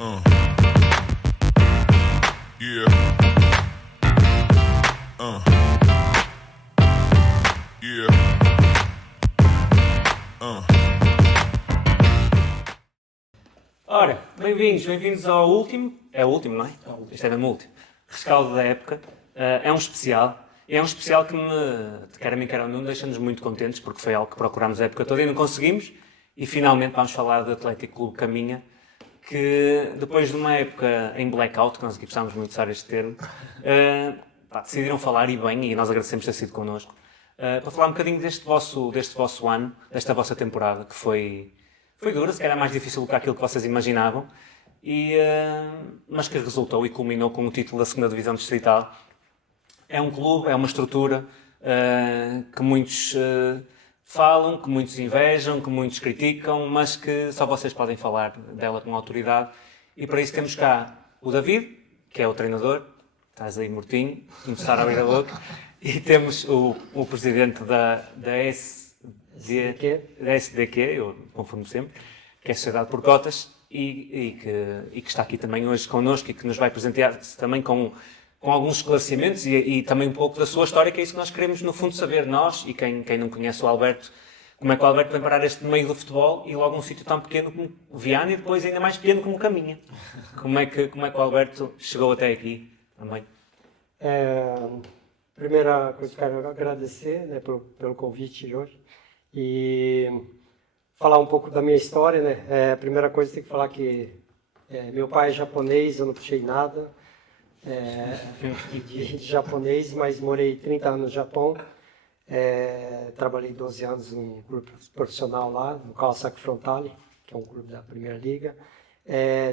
Uh. Yeah. Uh. Yeah. Uh. Ora, bem-vindos ao último. É o último, não é? Este é mesmo o último. Rescaldo da época. É um especial. E é um especial que quer a mim, quer a não, deixa-nos muito contentes, porque foi algo que procurámos a época toda e não conseguimos. E finalmente vamos falar do Atlético Clube Caminha, que depois de uma época em blackout, que nós aqui gostávamos muito de usar este termo, decidiram falar, e bem, e nós agradecemos ter sido connosco, para falar um bocadinho deste vosso ano, desta vossa temporada, que foi dura, se calhar mais difícil do que aquilo que vocês imaginavam, mas que resultou e culminou com o título da 2ª Divisão Distrital. É um clube, é uma estrutura que muitos falam, que muitos invejam, que muitos criticam, mas que só vocês podem falar dela com autoridade. E para isso temos cá o David, que é o treinador, estás aí mortinho, começar a abrir a boca, e temos o presidente da SDQ, eu confundo sempre, que é a Sociedade por Cotas, e que está aqui também hoje connosco e que nos vai presentear também com alguns esclarecimentos e também um pouco da sua história, que é isso que nós queremos, no fundo, saber nós, e quem não conhece o Alberto, como é que o Alberto vem parar este meio do futebol e logo num sítio tão pequeno como o Viana e depois ainda mais pequeno como o Caminha. Como é que o Alberto chegou até aqui também? Primeira coisa que eu quero agradecer, né, pelo convite de hoje e falar um pouco da minha história, né? A primeira coisa tem que falar que meu pai é japonês, eu não puxei nada de japonês, mas morei 30 anos no Japão. Trabalhei 12 anos num grupo profissional lá, no Kawasaki Frontale, que é um clube da Primeira Liga.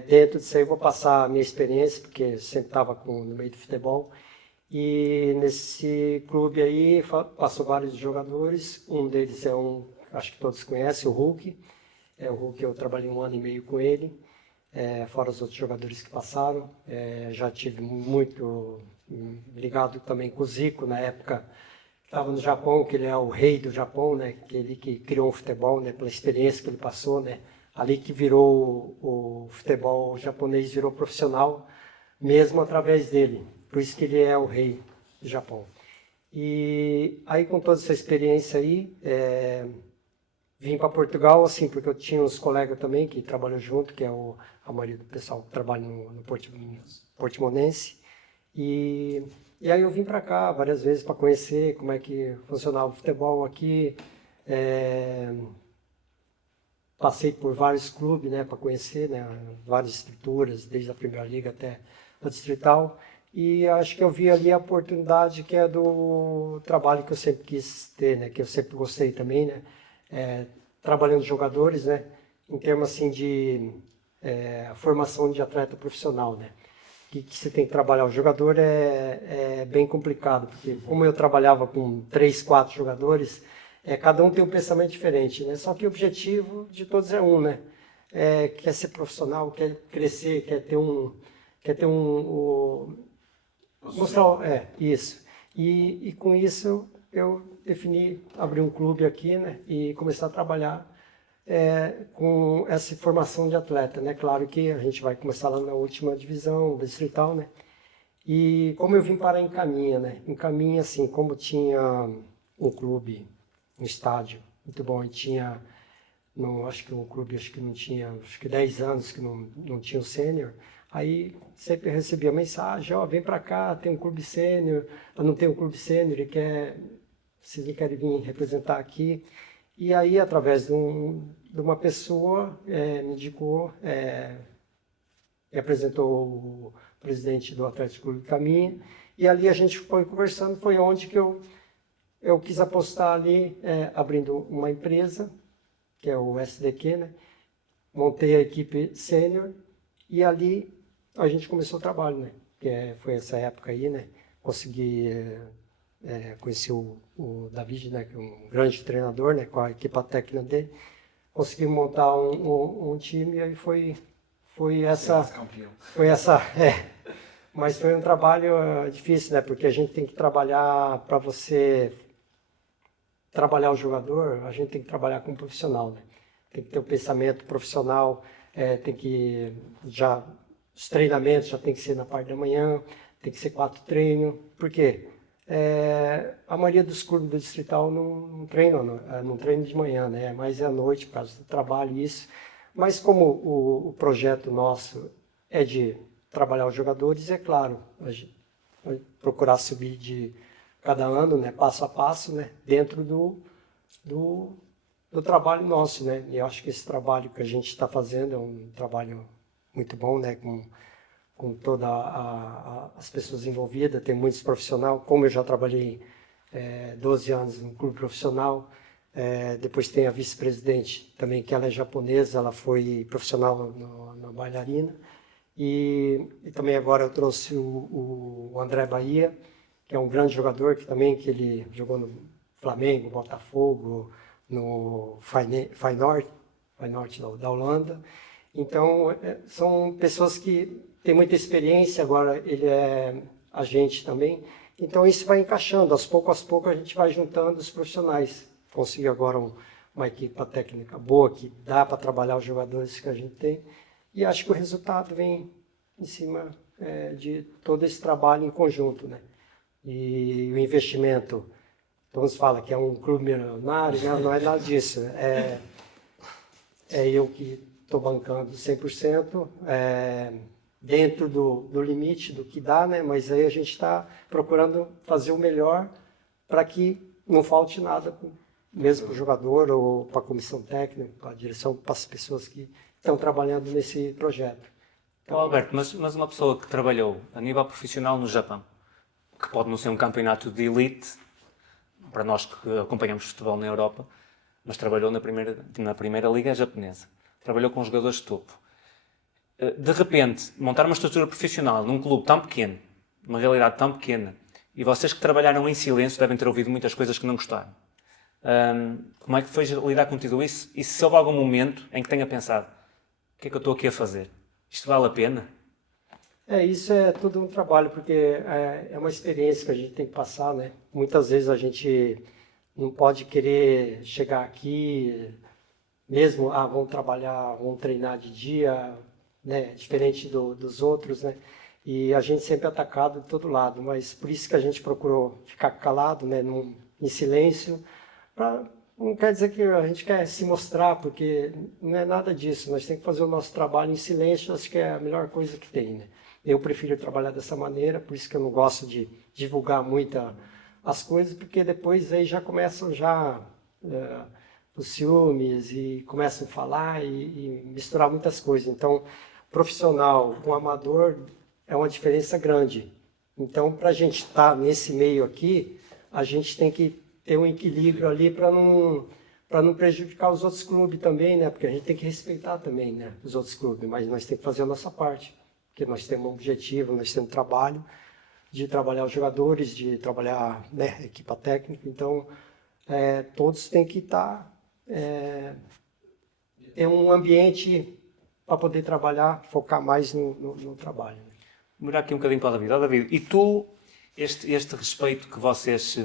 Dentro disso aí eu vou passar a minha experiência, porque eu sempre estava no meio do futebol. E nesse clube aí passou vários jogadores, um deles acho que todos conhecem, o Hulk. O Hulk eu trabalhei 1 ano e meio com ele, fora os outros jogadores que passaram. Já tive muito ligado também com o Zico, na época estava no Japão, que ele é o rei do Japão, né? Que ele que criou o futebol, né? Pela experiência que ele passou, né? Ali que virou o futebol japonês, virou profissional, mesmo através dele. Por isso que ele é o rei do Japão. E aí, com toda essa experiência aí, vim para Portugal, assim, porque eu tinha uns colegas também que trabalham junto, que é a maioria do pessoal que trabalha no Portimonense. E aí eu vim para cá várias vezes para conhecer como é que funcionava o futebol aqui. Passei por vários clubes, né, para conhecer, né, várias estruturas, desde a Primeira Liga até a Distrital. E acho que eu vi ali a oportunidade que é do trabalho que eu sempre quis ter, né, que eu sempre gostei também, né, trabalhando jogadores, né, em termos assim de formação de atleta profissional, né. Que você tem que trabalhar. O jogador é bem complicado, porque como eu trabalhava com 3, 4 jogadores, cada um tem um pensamento diferente, né? Só que o objetivo de todos é um, né? Quer ser profissional, quer crescer, quer ter mostrar, isso. E com isso eu defini abrir um clube aqui, né? E começar a trabalhar com essa formação de atleta, né? Claro que a gente vai começar lá na última divisão distrital, né? E como eu vim parar em Caminha, né? Em Caminha, assim, como tinha um clube, um estádio muito bom, e tinha, acho que um clube, acho que não tinha, acho que 10 anos que não tinha o sênior, aí sempre recebia mensagem, vem para cá, tem um clube sênior, não tem um clube sênior, vocês não querem vir representar aqui? E aí, através de uma pessoa, me indicou e apresentou o presidente do Atlético Clube Caminha. E ali a gente foi conversando, foi onde que eu quis apostar ali, abrindo uma empresa, que é o SDQ, né? Montei a equipe sênior e ali a gente começou o trabalho, né? Foi essa época aí, né? Consegui... conheci o David, né, que é um grande treinador, né, com a equipe técnica dele, conseguimos montar um time e aí foi essa, mas foi um trabalho difícil, né, porque a gente tem que trabalhar, para você trabalhar o jogador, a gente tem que trabalhar como profissional, né, tem que ter um pensamento profissional, tem que já os treinamentos já tem que ser na parte da manhã, tem que ser 4 treinos. Por quê? A maioria dos clubes do Distrital não treinam, não treinam de manhã, né? Mas é à noite por causa do trabalho e isso. Mas como o projeto nosso é de trabalhar os jogadores, é claro, a gente vai procurar subir de cada ano, né, passo a passo, né, dentro do trabalho nosso, né? E eu acho que esse trabalho que a gente está fazendo é um trabalho muito bom, né, com todas as pessoas envolvidas, tem muitos profissionais, como eu já trabalhei 12 anos no clube profissional, depois tem a vice-presidente também, que ela é japonesa, ela foi profissional na bailarina, e também agora eu trouxe o André Bahia, que é um grande jogador, que ele jogou no Flamengo, Botafogo, no Feyenoord da Holanda. Então, são pessoas que têm muita experiência, agora ele é agente também. Então, isso vai encaixando, aos poucos a gente vai juntando os profissionais. Consegui agora uma equipe técnica boa, que dá para trabalhar os jogadores que a gente tem. E acho que o resultado vem em cima de todo esse trabalho em conjunto, né? E o investimento, todos falam que é um clube milionário, não é nada disso. É eu que estou bancando 100%, dentro do limite do que dá, né? Mas aí a gente está procurando fazer o melhor para que não falte nada, mesmo para o jogador ou para a comissão técnica, para a direção, para as pessoas que estão trabalhando nesse projeto. Então, Alberto, mas uma pessoa que trabalhou a nível profissional no Japão, que pode não ser um campeonato de elite, para nós que acompanhamos futebol na Europa, mas trabalhou na primeira liga japonesa. Trabalhou com jogadores de topo. De repente, montar uma estrutura profissional num clube tão pequeno, numa realidade tão pequena, e vocês que trabalharam em silêncio devem ter ouvido muitas coisas que não gostaram. Como é que foi lidar com tudo isso? E se houve algum momento em que tenha pensado, o que é que eu estou aqui a fazer? Isto vale a pena? Isso é tudo um trabalho, porque é uma experiência que a gente tem que passar, né? Muitas vezes a gente não pode querer chegar aqui, mesmo, vamos trabalhar, vamos treinar de dia, né? Diferente dos outros, né? E a gente sempre é atacado de todo lado, mas por isso que a gente procurou ficar calado, né? Em silêncio, não quer dizer que a gente quer se mostrar, porque não é nada disso, nós temos que fazer o nosso trabalho em silêncio, acho que é a melhor coisa que tem, né? Eu prefiro trabalhar dessa maneira, por isso que eu não gosto de divulgar muito as coisas, porque depois aí já começam os ciúmes e começam a falar e misturar muitas coisas. Então, profissional com amador é uma diferença grande. Então, para a gente estar nesse meio aqui, a gente tem que ter um equilíbrio ali para não prejudicar os outros clubes também, né? Porque a gente tem que respeitar também, né, os outros clubes, mas nós temos que fazer a nossa parte. Porque nós temos um objetivo, nós temos trabalho de trabalhar os jogadores, de trabalhar, né, a equipa técnica. Então, todos têm que estar em um ambiente para poder trabalhar, focar mais no trabalho. Vou mudar aqui um bocadinho para o David. David, e tu, este respeito que vocês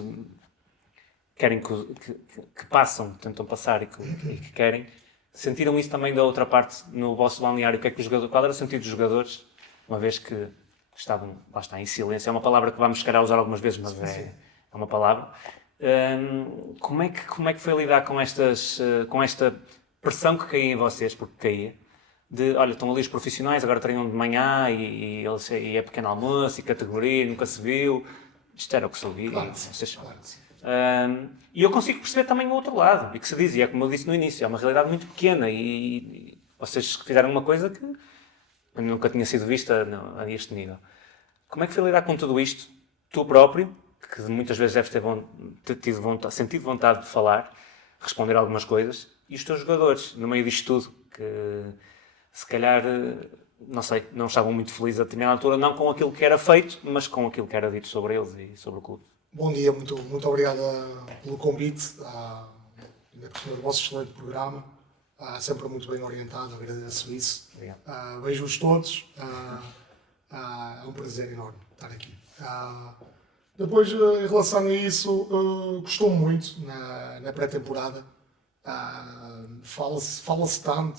querem que passam, tentam passar e que querem, sentiram isso também da outra parte no vosso balneário? Qual era o sentido dos jogadores? Uma vez que estavam, lá está, em silêncio, é uma palavra que vamos chegar a usar algumas vezes, mas é uma palavra. Como é que foi lidar com esta pressão que caía em vocês, porque caía, de, olha, estão ali os profissionais, agora treinam de manhã e é pequeno almoço e categoria, nunca se viu. Isto era o que se ouvia. Claro, claro. E eu consigo perceber também o outro lado, e que se dizia, como eu disse no início, é uma realidade muito pequena e vocês fizeram uma coisa que nunca tinha sido vista a este nível. Como é que foi lidar com tudo isto? Tu próprio, que muitas vezes deves ter sentido vontade de falar, responder algumas coisas, e os teus jogadores, no meio disto tudo, que se calhar, não sei, não estavam muito felizes a determinada altura, não com aquilo que era feito, mas com aquilo que era dito sobre eles e sobre o clube. Bom dia, muito obrigado pelo convite, ainda por cima do vosso excelente programa. Sempre muito bem orientado, agradeço isso. Vejo-os todos, é um prazer enorme estar aqui. Depois, em relação a isso, gostou muito na pré-temporada. Fala-se tão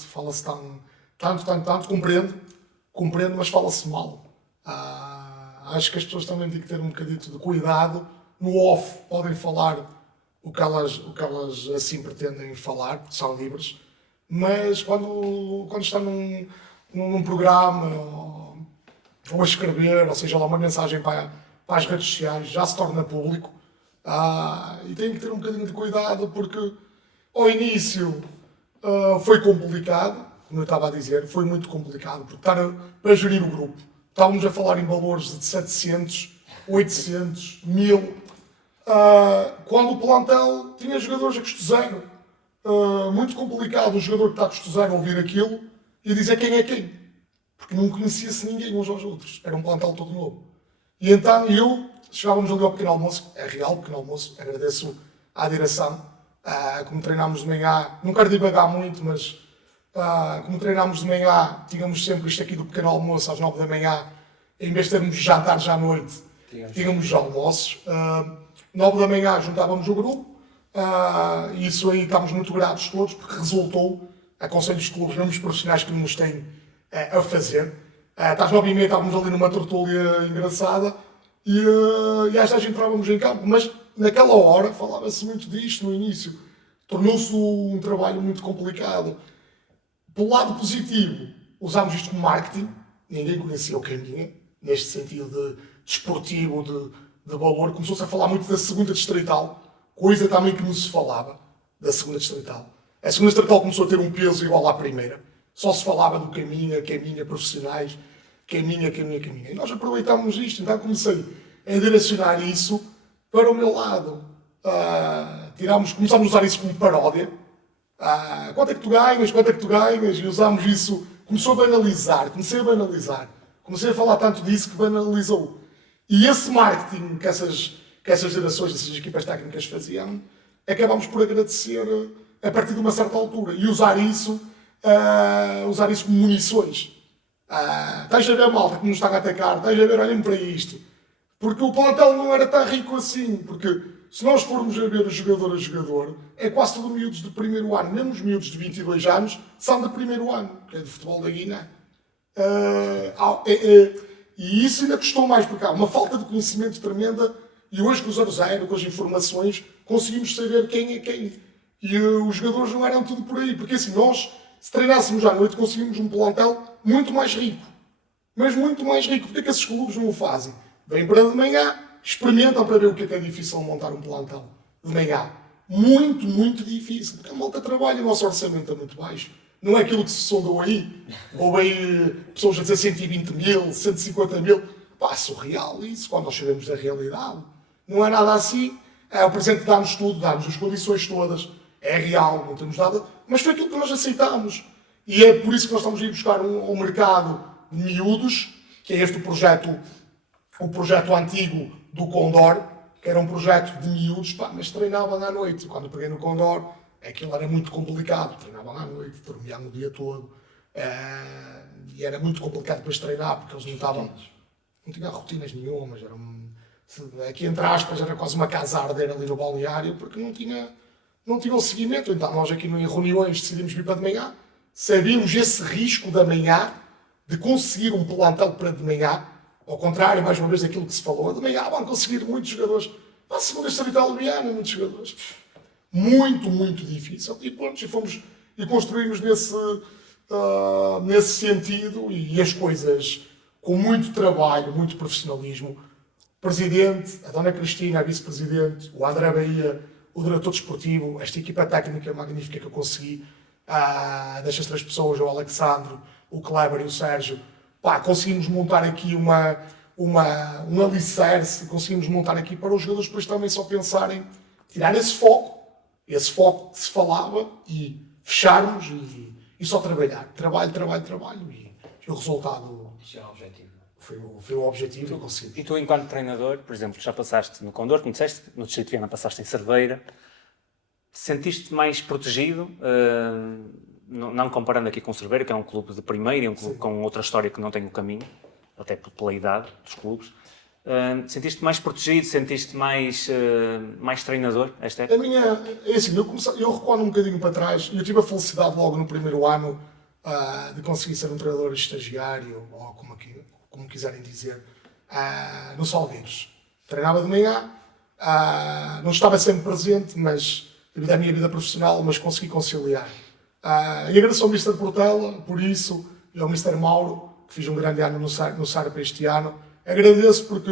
tanto, compreendo, mas fala-se mal. Acho que as pessoas também têm que ter um bocadito de cuidado. No off podem falar o que elas assim pretendem falar, porque são livres, mas quando está num programa ou a escrever, ou seja, lá uma mensagem para as redes sociais, já se torna público. E tem que ter um bocadinho de cuidado, porque ao início foi complicado, como eu estava a dizer, foi muito complicado, porque para gerir o grupo, estávamos a falar em valores de 700, 800, 1000, quando o plantel tinha jogadores a custo zero. Muito complicado o jogador que está a custo zero ouvir aquilo e dizer quem é quem, porque não conhecia-se ninguém uns aos outros, era um plantel todo novo. E então chegávamos ali ao pequeno almoço, é real, pequeno almoço, agradeço à direção, como treinámos de manhã, não quero divagar muito, mas como treinámos de manhã, tínhamos sempre isto aqui do pequeno almoço às 9 da manhã, em vez de termos jantares à noite, tínhamos os almoços. 9 da manhã juntávamos o grupo, e isso aí estamos muito gratos todos, porque resultou, aconselho os clubes, mesmo os profissionais que nos têm a fazer. Às 9h30 estávamos ali numa tertúlia engraçada, e às 10 entrávamos em campo, mas naquela hora falava-se muito disto no início. Tornou-se um trabalho muito complicado. Pelo lado positivo, usámos isto como marketing, ninguém conhecia o Caminha, neste sentido de desportivo, de valor. Começou-se a falar muito da segunda distrital, coisa também que não se falava da segunda distrital. A segunda distrital começou a ter um peso igual à primeira. Só se falava do Caminha, profissionais, Caminha. E nós aproveitámos isto, então comecei a direcionar isso para o meu lado. Começámos a usar isso como paródia. Quanto é que tu ganhas? E usámos isso, comecei a banalizar. Comecei a falar tanto disso que banalizou. E esse marketing que essas gerações, essas equipas técnicas faziam, acabámos por agradecer a partir de uma certa altura e usar isso como munições. Estás a ver, malta, que nos está a atacar, estás a ver, olhem para isto. Porque o plantel não era tão rico assim, porque se nós formos a ver jogador a jogador, é quase tudo miúdos de primeiro ano, mesmo os miúdos de 22 anos são de primeiro ano, que é de futebol da Guiné. E isso ainda custou mais, porque há uma falta de conhecimento tremenda, e hoje com o 0-0, com as informações, conseguimos saber quem é quem. E os jogadores não eram tudo por aí, porque assim, nós, se treinássemos à noite, conseguimos um plantel muito mais rico. Mas muito mais rico. Porque é que esses clubes não o fazem? Vêm para de manhã, experimentam para ver o que é difícil montar um plantel de manhã. Muito, muito difícil. Porque a malta trabalha, o nosso orçamento é muito baixo. Não é aquilo que se sondou aí. Ou aí pessoas a dizer 120 mil, 150 mil. Surreal isso, quando nós sabemos da realidade. Não é nada assim. O presente dá-nos tudo, dá-nos as condições todas. É real, não temos nada. Mas foi aquilo que nós aceitámos. E é por isso que nós estamos a ir buscar um mercado de miúdos, que é este o projeto antigo do Condor, que era um projeto de miúdos, mas treinavam à noite. Quando eu peguei no Condor, aquilo era muito complicado. Treinavam à noite, dormiam o dia todo. E era muito complicado depois treinar, porque eles não tinham rotinas nenhumas. Aqui, entre aspas, era quase uma casa a arder ali no balneário, porque não tinham seguimento. Então nós aqui em reuniões decidimos vir para de manhã. Sabíamos esse risco da manhã, de conseguir um plantel para de manhã. Ao contrário, mais uma vez, daquilo que se falou, de manhã vão conseguir muitos jogadores. Para a segunda distrital leviana, muitos jogadores. Muito, muito difícil. E pronto, e construímos nesse sentido, e as coisas com muito trabalho, muito profissionalismo. O presidente, a dona Cristina, a vice-presidente, o André Bahia, o diretor desportivo, esta equipa técnica magnífica que eu consegui, destas 3 pessoas, o Alexandre, o Kleber e o Sérgio, conseguimos montar aqui um alicerce, conseguimos montar aqui para os jogadores depois também só pensarem, tirar esse foco que se falava, e fecharmos e só trabalhar. Trabalho. E o resultado foi o objetivo que eu consegui. E tu, enquanto treinador, por exemplo, já passaste no Condor, como disseste, no Distrito de Viana passaste em Cerveira, sentiste mais protegido, não comparando aqui com Cerveira, que é um clube de primeira e um clube com outra história que não tem o Caminho, até pela idade dos clubes. Sentiste mais protegido, sentiste mais treinador esta época? Eu recuando um bocadinho para trás, eu tive a felicidade logo no primeiro ano de conseguir ser um treinador estagiário, ou como quiserem dizer, no Salgueiros. Treinava de manhã, não estava sempre presente, mas devido à minha vida profissional, mas consegui conciliar. E agradeço ao Mr. Portela por isso, e ao Mr. Mauro, que fiz um grande ano no Sarpa este ano. Agradeço porque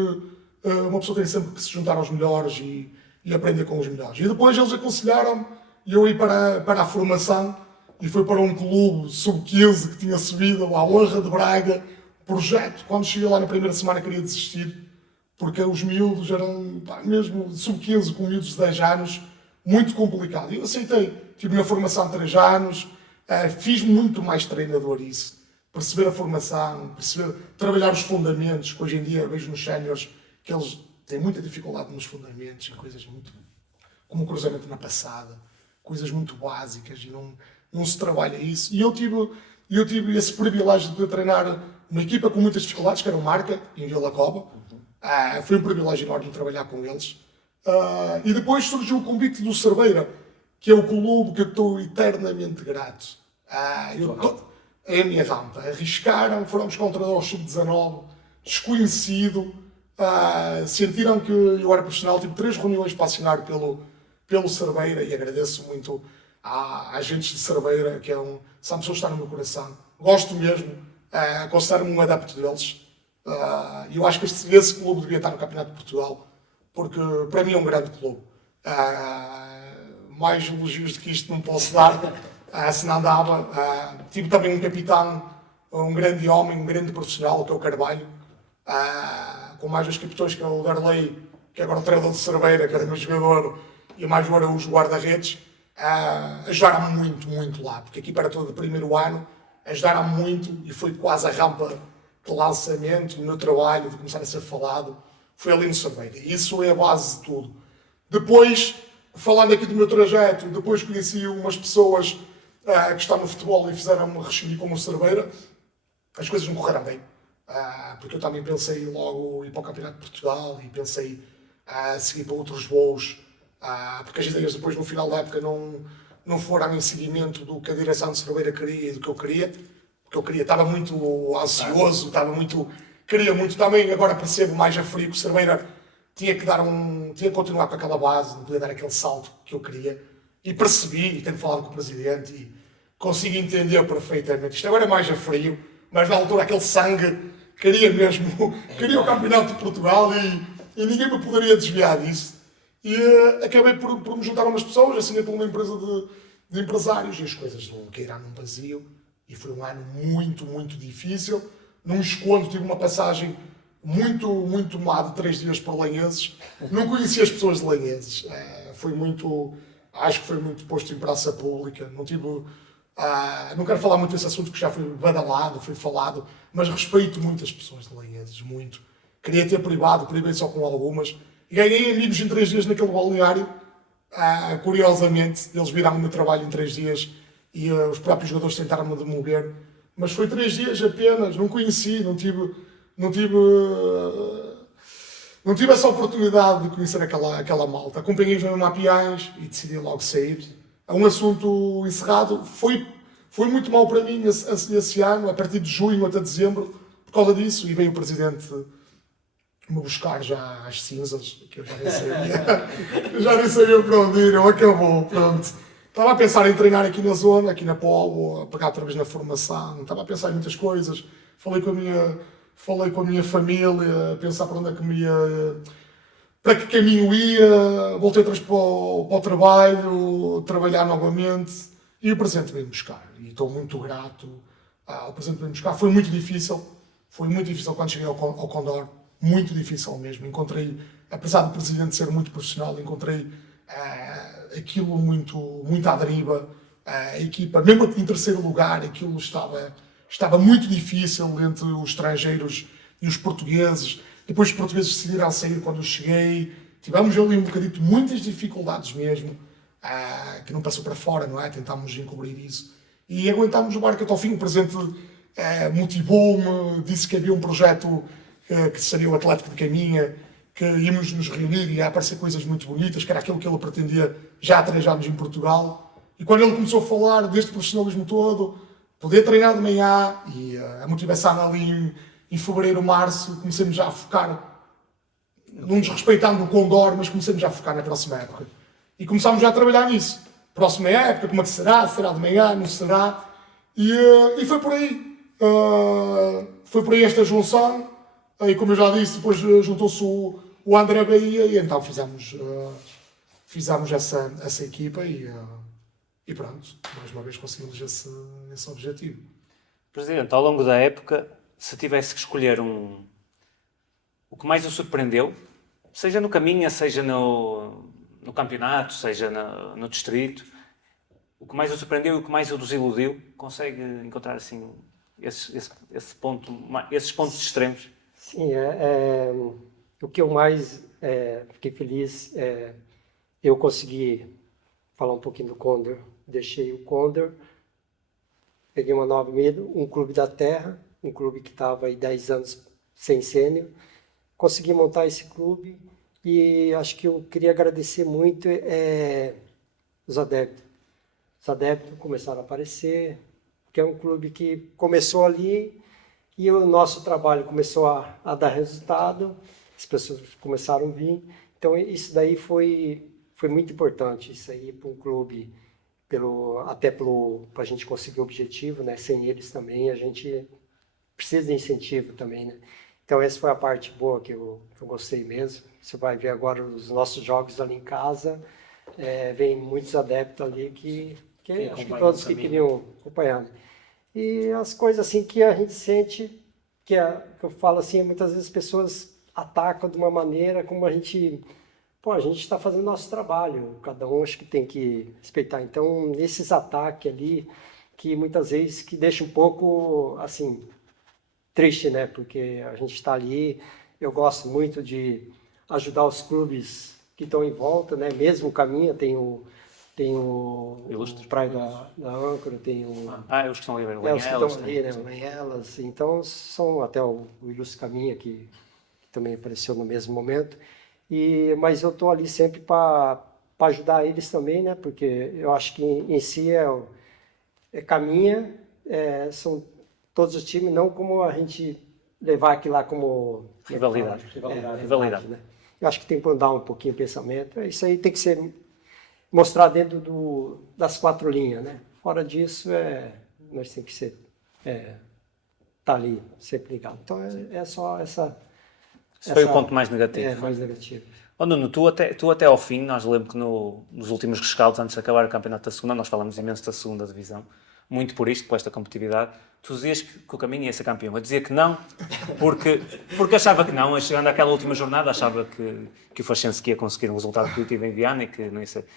uma pessoa tem sempre que se juntar aos melhores e aprender com os melhores. E depois eles aconselharam-me e eu ir para a formação e fui para um clube sub-15 que tinha subido à Honra de Braga, projeto. Quando cheguei lá na primeira semana queria desistir, porque os miúdos eram mesmo sub-15 com miúdos de 10 anos, muito complicado. E eu aceitei, tive uma formação de 3 anos, fiz muito mais treinador isso. Perceber a formação, trabalhar os fundamentos, que hoje em dia vejo nos séniores que eles têm muita dificuldade nos fundamentos, em coisas muito, como o cruzamento na passada, coisas muito básicas e não se trabalha isso. E eu tive esse privilégio de treinar uma equipa com muitas dificuldades, que era o Marca, em Vila Cova. Foi um privilégio enorme trabalhar com eles. E depois surgiu o convite do Cerveira, que é o clube que eu estou eternamente grato. É a minha rampa. Arriscaram, foram buscar um treinador sub-19, desconhecido, sentiram que eu era profissional. Tive 3 reuniões para assinar pelo Cerveira e agradeço muito à agentes de Cerveira, que são pessoas que estão no meu coração. Gosto mesmo, considero-me um adepto deles. E eu acho que esse clube devia estar no Campeonato de Portugal, porque para mim é um grande clube. Mais elogios do que isto não posso dar, se não dava. Tive também um capitão, um grande homem, um grande profissional, que é o Carvalho, com mais 2 capitões, que é o Darley, que é agora o treinador de Cerveira, que era meu jogador, e mais o Araújo, guarda-redes. Ajudaram-me muito, muito lá, porque a equipa era toda de primeiro ano, ajudaram-me muito e foi quase a rampa de lançamento, o meu trabalho, de começar a ser falado, foi ali no Cerveira. Isso é a base de tudo. Depois, falando aqui do meu trajeto, depois conheci umas pessoas que estão no futebol e fizeram-me rescindir com o Cerveira. As coisas não correram bem, porque eu também pensei logo ir para o Campeonato de Portugal e pensei seguir para outros voos, porque as ideias depois no final da época não foram em seguimento do que a direção de Cerveira queria e do que eu queria. Porque eu queria, estava muito ansioso, queria muito também, agora percebo mais a frio que o Cerveira tinha que continuar com aquela base, não podia dar aquele salto que eu queria. E percebi, e tenho falado com o Presidente, e consigo entender perfeitamente. Isto agora é mais a frio, mas na altura aquele sangue queria o Campeonato de Portugal e ninguém me poderia desviar disso. E acabei por me juntar a umas pessoas, assinei por uma empresa de empresários e as coisas não caíram num vazio. E foi um ano muito, muito difícil. Não escondo, tive uma passagem muito, muito má de 3 dias por Lanheses. Não conhecia as pessoas de Lanheses. Acho que foi muito posto em praça pública. Não quero falar muito desse assunto que já foi badalado, foi falado, mas respeito muito as pessoas de Lanheses, muito. Queria ter privei só com algumas. E ganhei amigos em 3 dias naquele balneário. Curiosamente, eles viraram o meu trabalho em 3 dias. E os próprios jogadores tentaram-me demover, mas foi 3 dias apenas, não conheci, não tive essa oportunidade de conhecer aquela malta. Acompanhei-os mesmo a Piães e decidi logo sair. É um assunto encerrado, foi muito mal para mim esse ano, a partir de junho até dezembro, por causa disso, e veio o Presidente me buscar já às cinzas, que eu já nem sabia para onde ir, acabou, pronto. Estava a pensar em treinar aqui na zona, aqui na Póvoa, a pegar outra vez na formação, estava a pensar em muitas coisas. Falei com a minha família, a pensar para onde é que para que caminho ia, voltei outra vez para o trabalho, trabalhar novamente, e o Presidente veio buscar. E estou muito grato ao Presidente veio buscar. Foi muito difícil quando cheguei ao Condor, muito difícil mesmo. Encontrei, apesar do Presidente ser muito profissional, encontrei aquilo muito à deriva, a equipa, mesmo em terceiro lugar, aquilo estava muito difícil entre os estrangeiros e os portugueses. Depois os portugueses decidiram sair quando eu cheguei. Tivemos ali um bocadito, muitas dificuldades mesmo, que não passou para fora, não é? Tentámos encobrir isso. E aguentámos o barco até ao fim. O Presidente motivou-me, disse que havia um projeto que seria o Atlético de Caminha, que íamos nos reunir e ia aparecer coisas muito bonitas, que era aquilo que ele pretendia já há 3 anos em Portugal. E quando ele começou a falar deste profissionalismo todo, poder treinar de manhã e a motivação ali em fevereiro, março, comecemos já a focar, não desrespeitando o Condor, mas comecemos já a focar na próxima época. E começámos já a trabalhar nisso. Próxima época, como é que será? Será de manhã? Não será? E foi por aí. Foi por aí esta junção. E como eu já disse, depois juntou-se o André Bahia e então fizemos essa equipa e pronto, mais uma vez conseguimos esse objetivo. Presidente, ao longo da época, se tivesse que escolher o que mais o surpreendeu, seja no caminho, seja no campeonato, seja no distrito, o que mais o surpreendeu e o que mais o desiludiu, consegue encontrar assim esses pontos extremos? Sim, o que eu mais fiquei feliz eu consegui falar um pouquinho do Condor. Deixei o Condor, peguei uma nova medo, um clube da terra, um clube que estava aí 10 anos sem sênior. Consegui montar esse clube e acho que eu queria agradecer muito os adeptos. Os adeptos começaram a aparecer, que é um clube que começou ali e o nosso trabalho começou a dar resultado, as pessoas começaram a vir. Então isso daí foi muito importante, isso aí para um clube, até para a gente conseguir o objetivo, né? Sem eles também a gente precisa de incentivo também, né? Então essa foi a parte boa que eu gostei mesmo. Você vai ver agora os nossos jogos ali em casa, vem muitos adeptos ali que acho que todos que queriam acompanhar, né? E as coisas assim que a gente sente, que eu falo assim, muitas vezes as pessoas atacam de uma maneira como a gente está fazendo nosso trabalho, cada um acho que tem que respeitar. Então, nesses ataques ali, que muitas vezes que deixa um pouco, assim, triste, né? Porque a gente está ali, eu gosto muito de ajudar os clubes que estão em volta, né? Mesmo o caminho, tem o Praia da Âncora, tem o... os que estão ali, os que estão ali, né? Lanhelas, então são até o Ilustre Caminha, que também apareceu no mesmo momento. Mas eu estou ali sempre para ajudar eles também, né? Porque eu acho que em si caminha, são todos os times, não como a gente levar aquilo lá como rivalidade. Rivalidade, né? Eu acho que tem que mudar um pouquinho o pensamento. Isso aí tem que ser mostrar dentro das 4 linhas, né? Fora disso, nós temos que ser tá ali sempre ligado. Então é só essa. Esse foi o ponto mais negativo. Mais negativo. Oh, Nuno, tu até ao fim, nós lembro que nos últimos rescaldos, antes de acabar o campeonato da segunda, nós falamos imenso da segunda divisão, muito por isto, por esta competitividade. Tu dizias que o caminho ia ser campeão. Eu dizia que não, porque achava que não, chegando àquela última jornada, achava que o Faxense ia conseguir um resultado positivo em Viana e que não ia ser.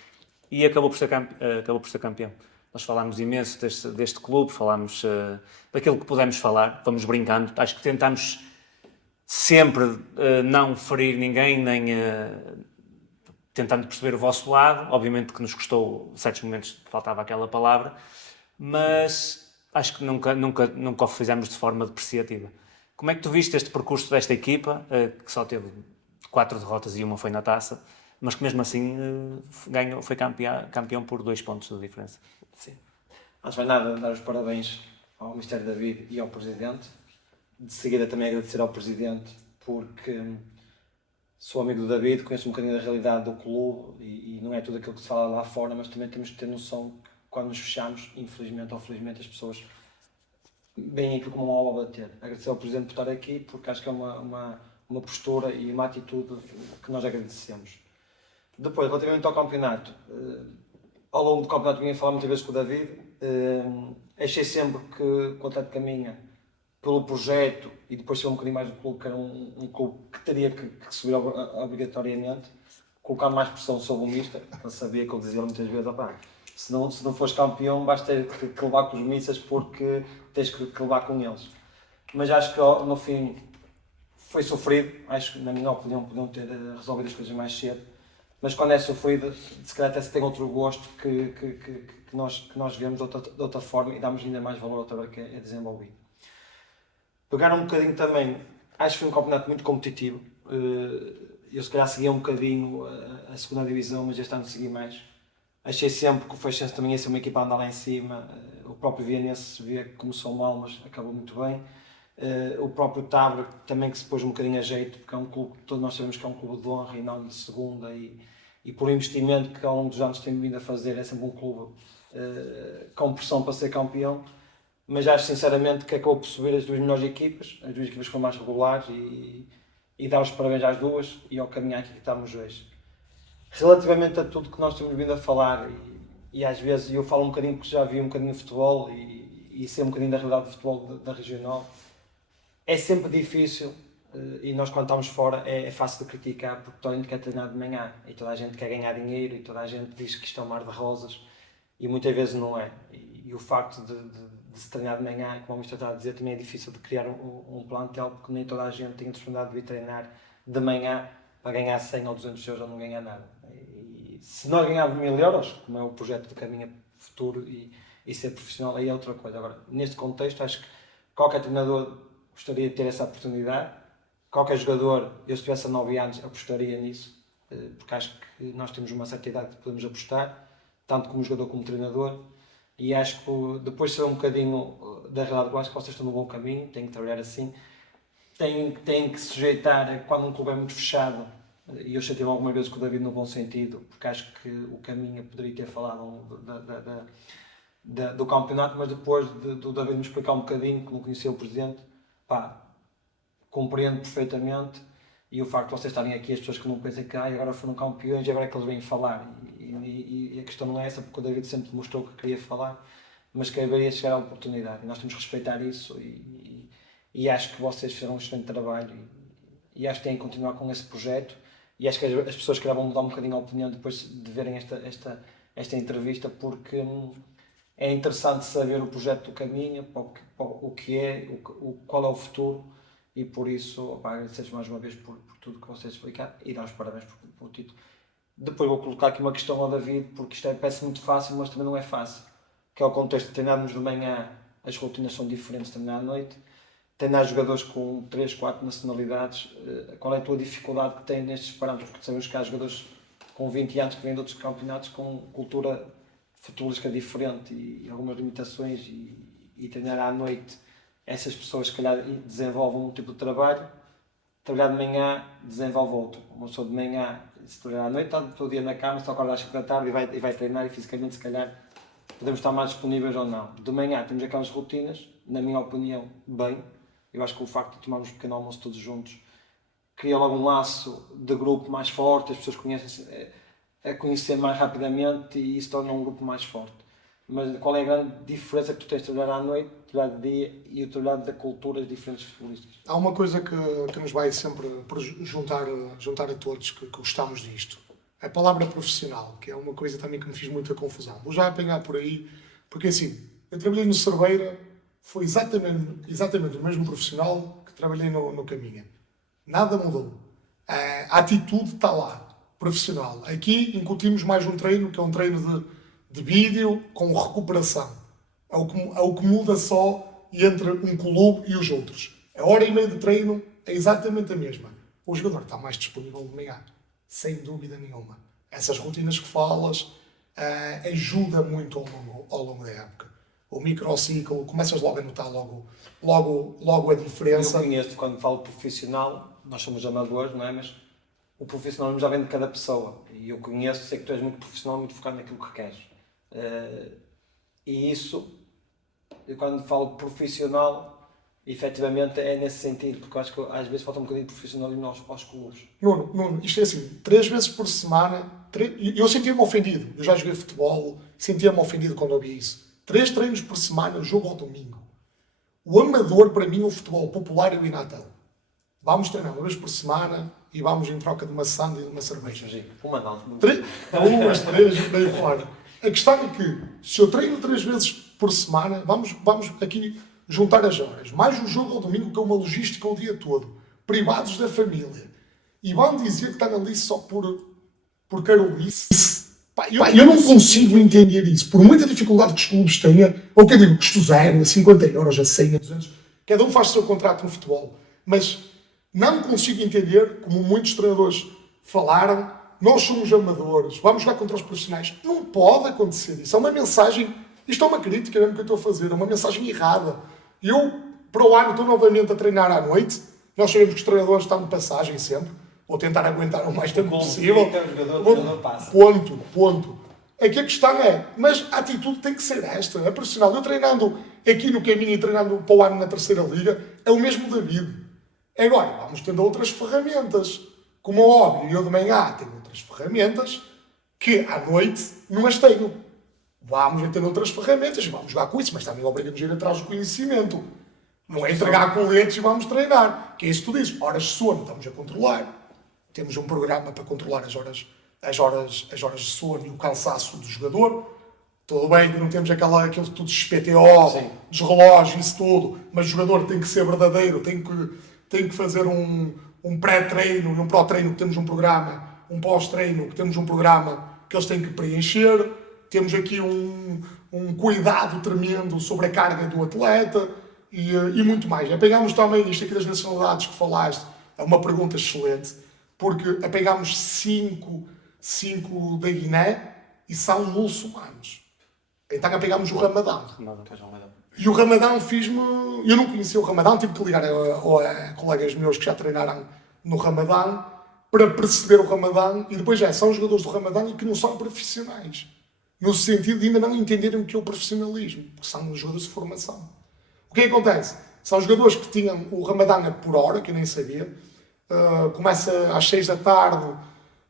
E acabou por ser campeão. Nós falámos imenso deste clube, falámos daquilo que pudemos falar, vamos brincando. Acho que tentamos sempre não ferir ninguém, nem tentando perceber o vosso lado. Obviamente que nos custou, em certos momentos faltava aquela palavra, mas acho que nunca o fizemos de forma depreciativa. Como é que tu viste este percurso desta equipa, que só teve 4 derrotas e uma foi na taça, mas que mesmo assim foi campeão por 2 pontos de diferença? Sim. Antes de mais nada, dar os parabéns ao Ministério David e ao Presidente. De seguida também agradecer ao Presidente, porque sou amigo do David, conheço um bocadinho da realidade do clube e não é tudo aquilo que se fala lá fora, mas também temos que ter noção que quando nos fechamos, infelizmente ou felizmente, as pessoas vêm aqui como uma aula a bater. Agradecer ao Presidente por estar aqui, porque acho que é uma postura e uma atitude que nós agradecemos. Depois, relativamente ao campeonato, ao longo do campeonato vinha a falar muitas vezes com o David, achei sempre que o Atlético Caminha, pelo projeto e depois ser um bocadinho mais do clube, que era um clube que teria que subir obrigatoriamente, colocar mais pressão sobre o Mister. Eu sabia que ele dizia muitas vezes, se não fores campeão vais ter que levar com os mísseis porque tens que levar com eles. Mas acho que no fim foi sofrido, acho que na minha opinião podiam ter resolvido as coisas mais cedo, mas quando é sofrido, se calhar até se tem outro gosto que nós vemos de outra forma e damos ainda mais valor ao trabalho que é desenvolvido. Pegar um bocadinho também, acho que foi um campeonato muito competitivo. Eu se calhar seguia um bocadinho a segunda divisão, mas este ano segui mais. Achei sempre que o Feixense também ia ser uma equipa a andar lá em cima. O próprio Vianense se vê que começou mal, mas acabou muito bem. O próprio Tavra também que se pôs um bocadinho a jeito, porque é um clube, todos nós sabemos que é um clube de honra e não de segunda, e por investimento que ao longo dos anos tem vindo a fazer, é sempre um clube com pressão para ser campeão. Mas acho sinceramente que acabou por subir as duas melhores equipas, as duas equipas que foram mais regulares, e dar os parabéns às duas e ao caminho aqui que estamos hoje. Relativamente a tudo que nós temos vindo a falar, e às vezes eu falo um bocadinho porque já vi um bocadinho de futebol e sei um bocadinho da realidade do futebol da regional, é sempre difícil, e nós quando estamos fora é fácil de criticar, porque toda a gente quer treinar de manhã e toda a gente quer ganhar dinheiro e toda a gente diz que isto é um mar de rosas, e muitas vezes não é. E o facto de se treinar de manhã, como o Mister está a dizer, também é difícil de criar um plantel, porque nem toda a gente tem a oportunidade de vir treinar de manhã para ganhar 100 ou 200 euros ou não ganhar nada. E se nós ganharmos 1000 euros, como é o projeto do Caminho Futuro, e ser profissional, aí é outra coisa. Agora, neste contexto, acho que qualquer treinador gostaria de ter essa oportunidade, qualquer jogador, eu se tivesse 9 anos, apostaria nisso, porque acho que nós temos uma certa idade que podemos apostar, tanto como jogador como treinador, e acho que depois de saber um bocadinho da realidade, eu acho que vocês estão no bom caminho, têm que trabalhar assim, têm que sujeitar, quando um clube é muito fechado, e eu chateei algumas vezes com o David no bom sentido, porque acho que o Caminho poderia ter falado do campeonato, mas depois do David me explicar um bocadinho, que não conhecia o presidente, compreendo perfeitamente, e o facto de vocês estarem aqui, as pessoas que não pensem que agora foram campeões e agora é que eles vêm falar, e a questão não é essa, porque o David sempre demonstrou que queria falar, mas que haveria chegar à oportunidade, e nós temos que respeitar isso, e acho que vocês fizeram um excelente trabalho, e acho que têm que continuar com esse projeto, e acho que as pessoas que vão mudar um bocadinho a opinião depois de verem esta entrevista, porque é interessante saber o projeto do Caminho, o que é, qual é o futuro, e por isso agradecer-vos mais uma vez por tudo que vocês explicaram e dar os parabéns por título. Depois vou colocar aqui uma questão ao David, porque isto parece muito fácil, mas também não é fácil, que é o contexto de treinarmos de manhã, as rotinas são diferentes de treinar à noite, treinar jogadores com 3, 4 nacionalidades, qual é a tua dificuldade que tem nestes parâmetros? Porque sabemos que há jogadores com 20 anos que vêm de outros campeonatos com cultura futebolística diferente e algumas limitações, e treinar à noite, essas pessoas se calhar desenvolvem um tipo de trabalho, trabalhar de manhã desenvolve outro. Uma pessoa de manhã, se trabalhar à noite, está todo o dia na cama, só acorda às 5 da tarde e vai treinar, e fisicamente se calhar podemos estar mais disponíveis ou não. De manhã temos aquelas rotinas, na minha opinião, bem. Eu acho que o facto de tomarmos um pequeno almoço todos juntos cria logo um laço de grupo mais forte, as pessoas conhecem-se, a conhecer mais rapidamente, e isso torna um grupo mais forte. Mas qual é a grande diferença que tu tens de trabalhar à noite, trabalhar de dia, e o trabalho de culturas diferentes futbolísticas? Há uma coisa que nos vai sempre juntar a todos que gostamos disto. A palavra profissional, que é uma coisa também que me fiz muita confusão. Vou já apanhar por aí, porque assim, eu trabalhei no Cerveira, foi exatamente o mesmo profissional que trabalhei no Caminho. Nada mudou. A atitude está lá, profissional. Aqui incutimos mais um treino, que é um treino de vídeo com recuperação. É o que muda só entre um clube e os outros. A hora e meia de treino é exatamente a mesma. O jogador está mais disponível de manhã, sem dúvida nenhuma. Essas rotinas que falas ajuda muito ao longo da época. O microciclo, começas logo a notar logo a diferença. Eu conheço, quando falo profissional, nós somos amadores, não é? Mas o profissionalismo já vem de cada pessoa. E eu conheço, sei que tu és muito profissional, muito focado naquilo que queres. E isso, eu quando falo profissional, efetivamente é nesse sentido, porque eu acho que às vezes falta um bocadinho de profissionalismo aos clubes. Nuno, isto é assim, 3 vezes por semana, eu sentia-me ofendido. Eu já joguei futebol, sentia-me ofendido quando ouvi isso. 3 treinos por semana, jogo ao domingo. O amador, para mim, o futebol popular é o Inatel. Vamos treinar uma vez por semana e vamos em troca de uma sanda e de uma cerveja. Uma não. 2, 3, daí fora. A questão é que, se eu treino 3 vezes por semana, vamos aqui juntar as horas. Mais um jogo ao domingo, que é uma logística o dia todo. Privados da família. E vão dizer que estão ali só por carolice. Eu não consigo entender isso. Por muita dificuldade que os clubes tenham, ou que eu digo, custo zero, a 50 euros, a 100, a 200, cada um faz o seu contrato no futebol. Mas não consigo entender, como muitos treinadores falaram, nós somos amadores, vamos jogar contra os profissionais. Não pode acontecer isso. É uma mensagem, isto é uma crítica mesmo que eu estou a fazer, é uma mensagem errada. Eu, para o ano, estou novamente a treinar à noite. Nós sabemos que os treinadores estão de passagem sempre. Vou tentar aguentar o mais tempo possível. Ponto. Aqui a questão é, mas a atitude tem que ser esta. É profissional. Eu treinando aqui no caminho e treinando para o ano na terceira liga, é o mesmo David. Agora, vamos tendo outras ferramentas. Como é óbvio, eu de manhã tenho outras ferramentas que à noite não as tenho. Vamos tendo outras ferramentas, vamos jogar com isso, mas também obriga-nos a ir atrás do conhecimento. Não é entregar coletes e vamos treinar. Que é isso que tu dizes. Horas de sono, estamos a controlar. Temos um programa para controlar as horas de sono e o cansaço do jogador. Tudo bem que não temos aquele tudo de PTO, dos relógios, isso tudo, mas o jogador tem que ser verdadeiro, tem que fazer um pré-treino e um pró-treino, que temos um programa, um pós-treino, que temos um programa que eles têm que preencher. Temos aqui um cuidado tremendo sobre a carga do atleta e muito mais. Apegámos também isto aqui das nacionalidades que falaste, é uma pergunta excelente, porque apegámos 5 da Guiné e são muçulmanos. Então apegámos o Ramadão. E o Ramadão fiz-me... Eu não conhecia o Ramadão, tive que ligar a colegas meus que já treinaram no Ramadão para perceber o Ramadão, e depois são jogadores do Ramadão e que não são profissionais. No sentido de ainda não entenderem o que é o profissionalismo, porque são jogadores de formação. O que é que acontece? São jogadores que tinham o Ramadão por hora, que eu nem sabia. Começa às 6 da tarde,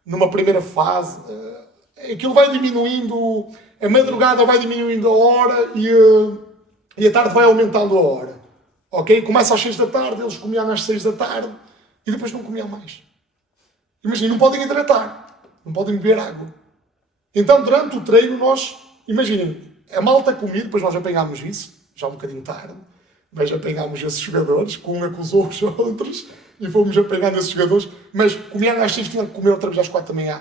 numa primeira fase. Aquilo vai diminuindo, a madrugada vai diminuindo a hora e a tarde vai aumentando a hora. Ok? Começa às 6 da tarde, eles comiam às 6 da tarde e depois não comiam mais. Imagina, não podem hidratar, não podem beber água. Então, durante o treino, imaginem, a malta comida, depois nós apanhámos isso, já um bocadinho tarde, mas apanhámos esses jogadores, com um acusou os outros, e fomos apanhando esses jogadores, mas comiam às 6, tinham que comer outra vez às 4 da manhã,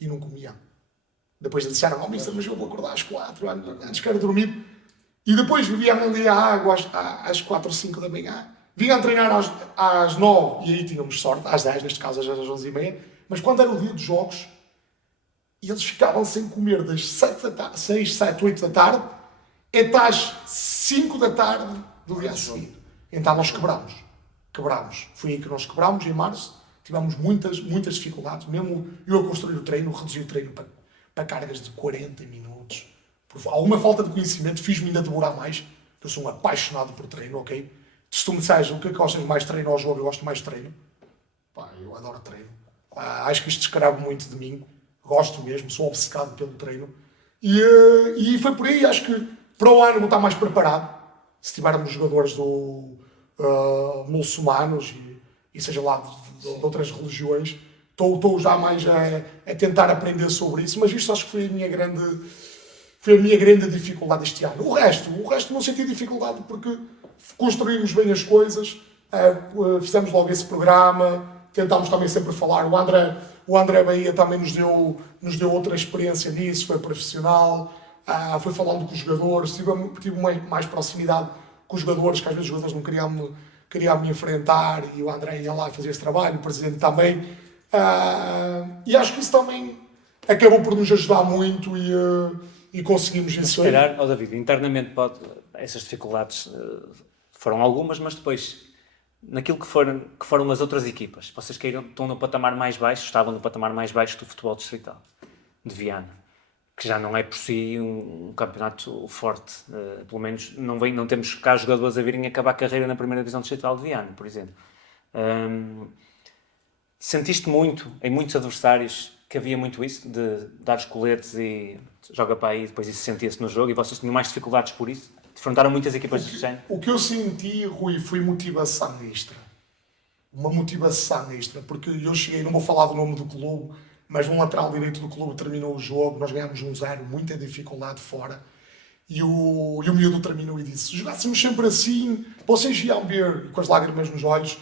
e não comiam. Depois eles disseram, mister, mas eu vou acordar às 4, antes quero dormir. E depois bebiam ali a água às 4 ou 5 da manhã, vinham treinar às 9, e aí tínhamos sorte, às 10, neste caso às 11h30, mas quando era o dia dos jogos, eles ficavam sem comer das 6, 7, 8 da tarde até às 5 da tarde do dia a seguir. Então nós quebramos. Foi aí que nós quebramos, em março. Tivemos muitas dificuldades. Mesmo eu a construir o treino, reduzi o treino para cargas de 40 minutos. Por alguma falta de conhecimento, fiz-me ainda demorar mais. Eu sou um apaixonado por treino, ok? Se tu me disseres o que é que gostas mais de treino ao jogo, eu gosto mais de treino. Eu adoro treino. Acho que isto descreve muito de mim. Gosto mesmo, sou obcecado pelo treino. E foi por aí, acho que para o ano vou estar mais preparado. Se tivermos jogadores muçulmanos e seja lá de outras religiões, estou já mais a tentar aprender sobre isso, mas isto acho que foi a minha grande dificuldade este ano. O resto não senti dificuldade porque construímos bem as coisas, fizemos logo esse programa, tentámos também sempre falar. O André Bahia também nos deu outra experiência nisso, foi profissional, foi falando com os jogadores, tive mais proximidade com os jogadores, que às vezes os jogadores não queriam me enfrentar, e o André ia lá e fazia esse trabalho, o presidente também. E acho que isso também acabou por nos ajudar muito e conseguimos isso. Se calhar, David, internamente essas dificuldades foram algumas, mas depois, naquilo que foram as outras equipas, vocês estão no patamar mais baixo, estavam no patamar mais baixo do futebol distrital, de Viana, que já não é por si um campeonato forte. Pelo menos não temos cá jogadores a virem acabar a carreira na primeira divisão distrital de Viana, por exemplo. Sentiste muito, em muitos adversários, que havia muito isso, de dar os coletes e joga para aí, depois isso sentia-se no jogo, e vocês tinham mais dificuldades por isso? Defrontaram muitas equipas deste género? O que eu senti, Rui, foi motivação extra. Uma motivação extra, porque eu cheguei, não vou falar do nome do clube, mas um lateral direito do clube terminou o jogo, nós ganhámos 1-0, muita dificuldade fora, e o miúdo terminou e disse, se jogássemos sempre assim, vocês iam ver, com as lágrimas nos olhos.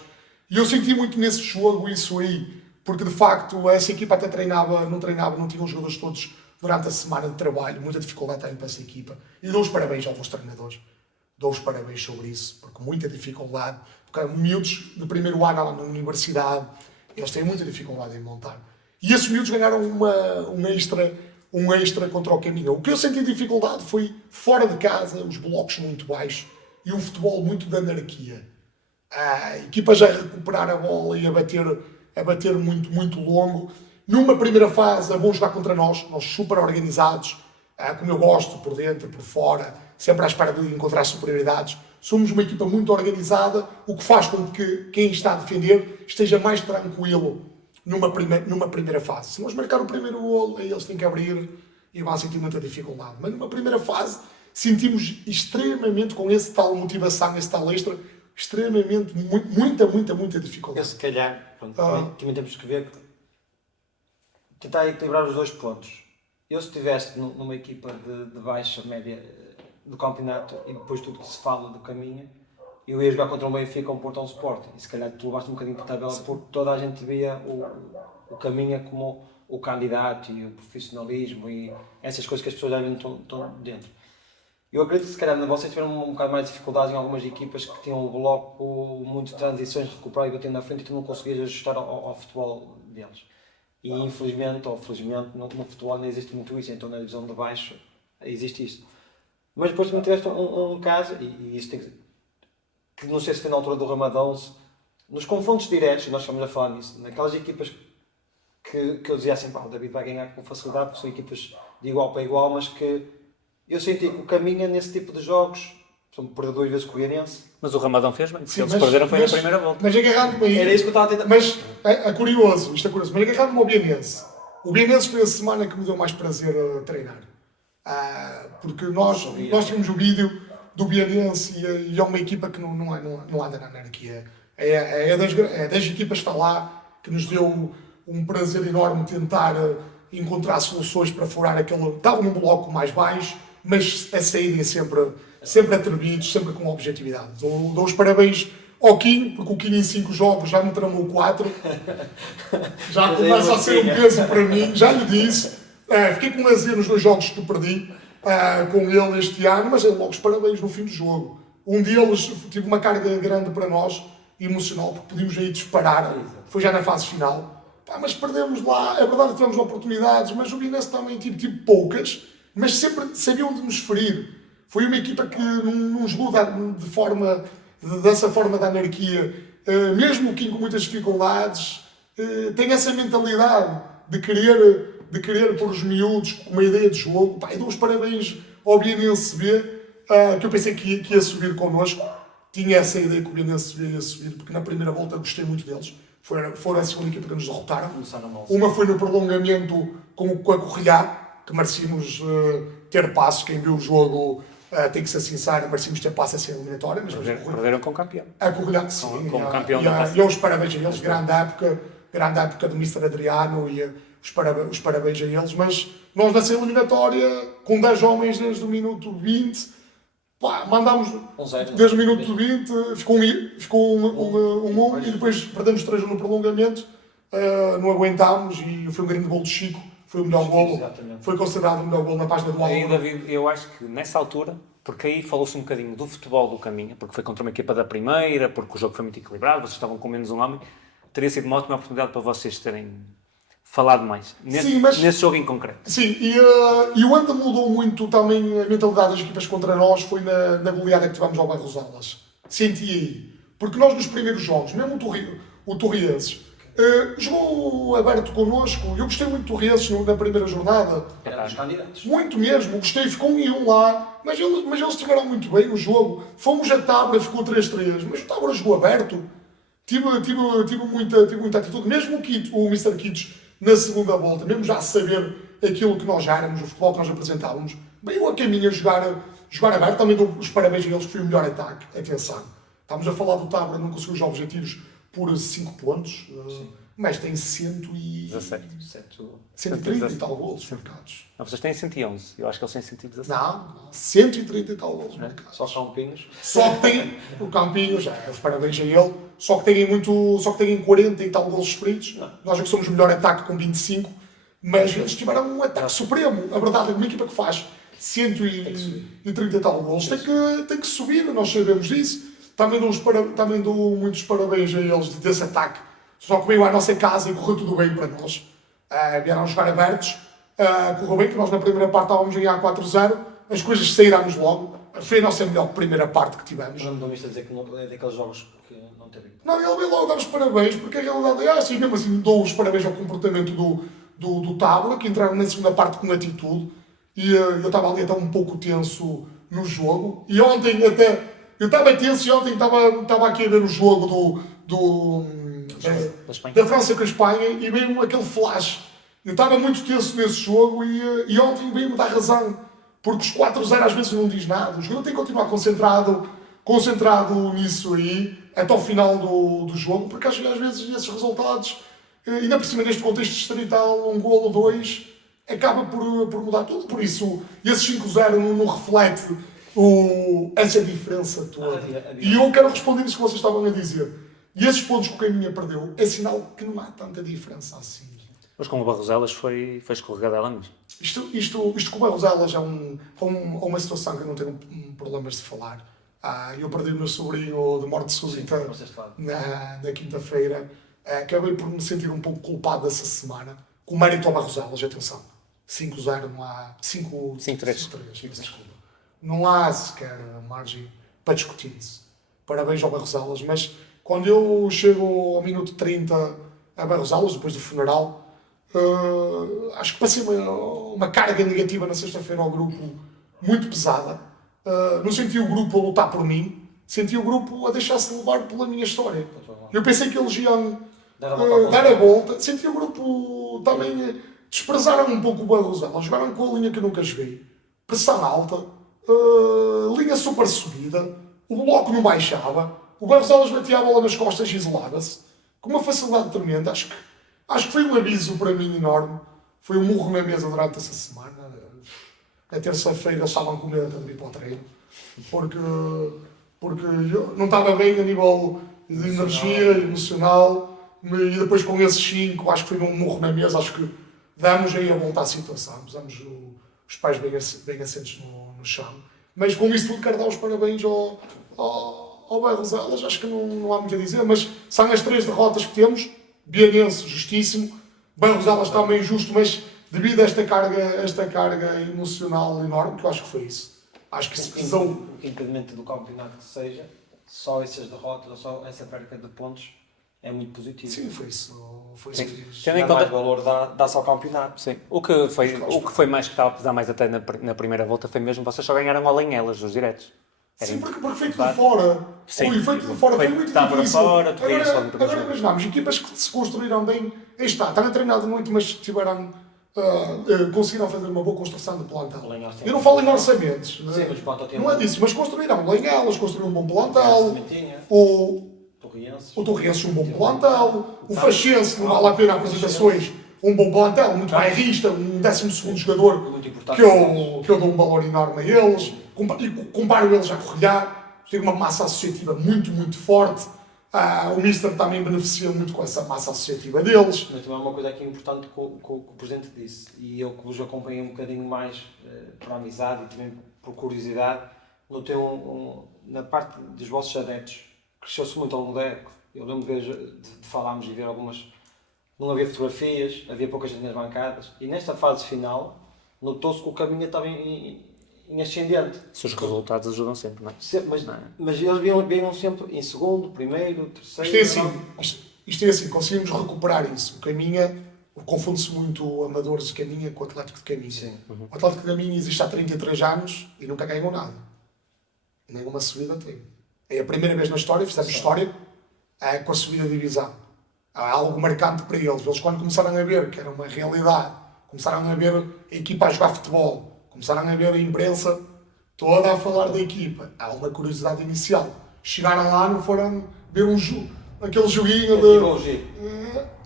E eu senti muito nesse jogo isso aí, porque de facto essa equipa até não tinha os jogadores todos durante a semana de trabalho, muita dificuldade também para essa equipa. E dou os parabéns aos meus treinadores, dou os parabéns sobre isso, porque muita dificuldade, porque miúdos de primeiro ano na universidade, eles têm muita dificuldade em montar. E esses miúdos ganharam um extra contra o Caminha. O que eu senti dificuldade foi, fora de casa, os blocos muito baixos e um futebol muito de anarquia. A equipa já a recuperar a bola e a bater muito, muito longo. Numa primeira fase, é bom jogar contra nós super organizados, como eu gosto, por dentro, por fora, sempre à espera de encontrar superioridades. Somos uma equipa muito organizada, o que faz com que quem está a defender esteja mais tranquilo numa primeira fase. Se nós marcar o primeiro golo, aí eles têm que abrir e vão sentir muita dificuldade. Mas numa primeira fase, sentimos extremamente, com esse tal motivação, esse tal extra, extremamente, muita dificuldade. Eu, se calhar, pronto, também temos que ver, tentar equilibrar os dois pontos. Eu, se estivesse numa equipa de baixa média do campeonato e depois tudo que se fala do Caminha, eu ia jogar contra um Benfica ou um Porto ou um Sporting. E se calhar tu levaste um bocadinho por tabela, porque toda a gente via o Caminha como o candidato e o profissionalismo e essas coisas que as pessoas já estão dentro. Eu acredito que se calhar vocês tiveram um bocado mais de dificuldades em algumas equipas que tinham o bloco muito de transições de recuperar e bater na frente e tu não conseguias ajustar ao futebol deles. E infelizmente ou felizmente no futebol não existe muito isso, então na divisão de baixo existe isso. Mas depois também tiveste um caso, e isso tem que não sei se foi na altura do Ramadão, nos confrontos diretos, nós estamos a falar nisso, naquelas equipas que eu dizia assim, pá, o David vai ganhar com facilidade, porque são equipas de igual para igual, mas que eu senti que o Caminha nesse tipo de jogos, perdeu 2 vezes com o Guianense. Mas o Ramadão fez bem, Sim, eles perderam foi na primeira volta. Mas agarrando-me aí... Era isso que eu estava a tentar... Mas é curioso, isto é curioso, mas agarrando-me ao Bienense. O Bienense foi a semana que me deu mais prazer a treinar. Porque nós tínhamos o vídeo do Bienense e é uma equipa que não anda na anarquia. É das equipas que está lá que nos deu um prazer enorme tentar encontrar soluções para furar aquele... Estava num bloco mais baixo, mas a saírem sempre atrevidos, sempre com objetividade. Dou os parabéns ao Kim, porque o Kim em 5 jogos já me tramou 4. Já começa a ser um peso para mim, já lhe disse. Fiquei com lazer nos 2 jogos que perdi com ele este ano, mas logo os parabéns no fim do jogo. Um deles tive uma carga grande para nós, emocional, porque podíamos aí disparar. Foi já na fase final. Mas perdemos lá, é verdade que tivemos oportunidades, mas o Binense também tive poucas, mas sempre sabiam de nos ferir. Foi uma equipa que não jogou dessa forma da anarquia. Mesmo o Kim com muitas dificuldades, tem essa mentalidade de querer pôr os miúdos com uma ideia de jogo. E dou os parabéns ao Bienense B, que eu pensei que ia subir connosco. Tinha essa ideia que o Bienense B ia subir, porque na primeira volta gostei muito deles. Foram a segunda equipa que nos derrotaram. Uma foi no prolongamento com a Correia, que merecíamos ter passos. Quem viu o jogo tem que ser sincero, merecíamos ter passos a ser eliminatória. Mas perderam com o campeão. A Correia, sim. Com o campeão e os parabéns a eles. Grande época do Mr. Adriano e os parabéns a eles. Mas nós nessa eliminatória, com 10 homens desde o minuto 20, mandámos desde o minuto 20, ficou um e depois perdemos 3 no prolongamento, não aguentámos e foi um grande gol de Chico, foi o melhor golo, foi considerado o melhor golo na página do Aí, álbum. David, eu acho que nessa altura, porque aí falou-se um bocadinho do futebol do Caminha, porque foi contra uma equipa da primeira, porque o jogo foi muito equilibrado, vocês estavam com menos um homem, teria sido uma ótima oportunidade para vocês terem falado mais, nesse jogo em concreto. Sim, e onde mudou muito também a mentalidade das equipas contra nós foi na goleada que tivemos ao Barroselas. Senti aí. Porque nós nos primeiros jogos, mesmo o Torrienses, jogou aberto connosco. Eu gostei muito do Torrienses na primeira jornada. Era dos candidatos. Muito mesmo, gostei, ficou 1-1 lá. Mas eles tiveram muito bem o jogo. Fomos a Tábora, ficou 3-3. Mas o Tábora jogou aberto. Tive muita atitude. Mesmo o Mr. Kids, na segunda volta, mesmo já a saber aquilo que nós já éramos, o futebol que nós apresentávamos, veio a caminho a jogar aberto. Também dou os parabéns a eles, que foi o melhor ataque. Atenção, estamos a falar do Tábora, não conseguiu os objetivos por 5 pontos, mas tem 130 e tal golos marcados. Não, vocês têm 111, eu acho que eles têm 117. Não, 130 e tal golos marcados. Só Campinhos. Só que tem o Campinhos, os parabéns a ele, só que têm 40 e tal golos sofridos. Nós é que somos o melhor ataque com 25, mas eles tiveram um ataque supremo. A verdade é que uma equipa que faz 130 e tal golos tem que subir, nós sabemos disso. Também dou muitos parabéns a eles desse ataque. Só que veio à nossa casa e correu tudo bem para nós. Vieram jogar abertos, correu bem, que nós na primeira parte estávamos a ganhar 4-0, as coisas saíram-nos logo. Foi a nossa melhor primeira parte que tivemos. Não me dizer que não é daqueles jogos que não teve. Não, ele veio logo dar os parabéns, porque a realidade é assim, mesmo assim, dou os parabéns ao comportamento do Tábua, que entraram na segunda parte com atitude, e eu estava ali até um pouco tenso no jogo, e ontem até, eu estava tenso e ontem estava aqui a ver o jogo da França com a Espanha, e veio aquele flash. Eu estava muito tenso nesse jogo, e ontem veio-me dar razão, porque os 4-0 às vezes não diz nada, o jogador tem que continuar concentrado nisso aí, até ao final do jogo, porque às vezes esses resultados, ainda por cima neste contexto distrital, um golo ou dois, acaba por mudar tudo. Por isso, esse 5-0 não reflete essa diferença toda. E eu quero responder isso que vocês estavam a dizer. E esses pontos que o Caminha perdeu é sinal que não há tanta diferença assim. Mas com o Barroselas foi escorregadela mesmo. Isto com o Barroselas é uma situação que eu não tenho problemas de falar. Eu perdi o meu sobrinho de morte súbita na quinta-feira. Acabei por me sentir um pouco culpado essa semana. Com mérito ao Barroselas, atenção. 5-0, não há... 5-3, desculpa. Não há sequer margem para discutir isso. Parabéns ao Barroselas, mas quando eu chego ao minuto 30 a Barroselas, depois do funeral, acho que passei uma carga negativa na sexta-feira ao grupo muito pesada. Não senti o grupo a lutar por mim, senti o grupo a deixar-se levar pela minha história. Eu pensei que eles iam dar a volta, senti o grupo também desprezar um pouco o Barroselas, jogaram com a linha que eu nunca joguei, pressão alta, linha super subida, o bloco não baixava, o Barroselas batia a bola nas costas e isolava-se, com uma facilidade tremenda. Acho que foi um aviso para mim enorme, foi um murro na mesa durante essa semana. Na terça-feira estavam com medo de vir para o treino, porque eu não estava bem a nível de energia, emocional, e depois com esses 5, acho que foi um murro na mesa, acho que damos aí a volta à situação, pusemos os pés bem assentos no chão. Mas com isso tudo quero dar os parabéns ao Barroselas, acho que não há muito a dizer, mas são as 3 derrotas que temos, Bianense, justíssimo, Barroselas também justo, mas devido a esta carga emocional enorme, que eu acho que foi isso. Acho que se pesou. Independentemente do campeonato que seja, só essas derrotas, ou só essa perca de pontos é muito positivo. Sim, foi isso que fiz. Tendo em Dá mais conta... valor dá-se ao campeonato. Sim. O que foi mais que estava a pesar mais até na primeira volta foi mesmo, vocês só ganharam ao em elas, os diretos. Sim, porque feito de fora. Sim. Feito de fora foi muito estava difícil. fora, tu ias logo no primeiro Agora jogo. imaginamos, equipas que se construíram bem, aí está, estavam treinados muito, mas tiveram, conseguiram fazer uma boa construção de plantel. Eu não falo em orçamentos, Sim, mas plantel tem não é disso, mas construíram bem elas, construíram um bom plantel. O Torrense um bom plantel, o Faxense, não vale a pena apresentações, um bom plantel, muito bairrista, um 12º jogador que eu dou um valor enorme a eles, e comparo eles a Correia, tem uma massa associativa muito, muito forte, o Mister também beneficia muito com essa massa associativa deles. Mas também há uma coisa aqui importante que o Presidente disse, e eu que vos acompanhei um bocadinho mais por amizade e também por curiosidade, notei na parte dos vossos adeptos, cresceu-se muito ao longo da época. Eu lembro de falarmos e ver algumas. Não havia fotografias, havia pouca gente nas bancadas. E nesta fase final, notou-se que o caminho estava em ascendente. Se os resultados ajudam sempre, não é? Mas eles vinham sempre em segundo, primeiro, terceiro. Isto é assim, conseguimos recuperar isso. O Caminha, confunde-se muito amadores de Caminha com o Atlético de Caminha. Sim. O Atlético de Caminha existe há 33 anos e nunca ganhou nada. Nenhuma subida tem. É a primeira vez na história, fizemos história, com a subida de divisão. Há algo marcante para eles. Eles, quando começaram a ver que era uma realidade, começaram a ver a equipa a jogar futebol, começaram a ver a imprensa toda a falar da equipa. Há uma curiosidade inicial. Chegaram lá, não foram ver aquele joguinho de...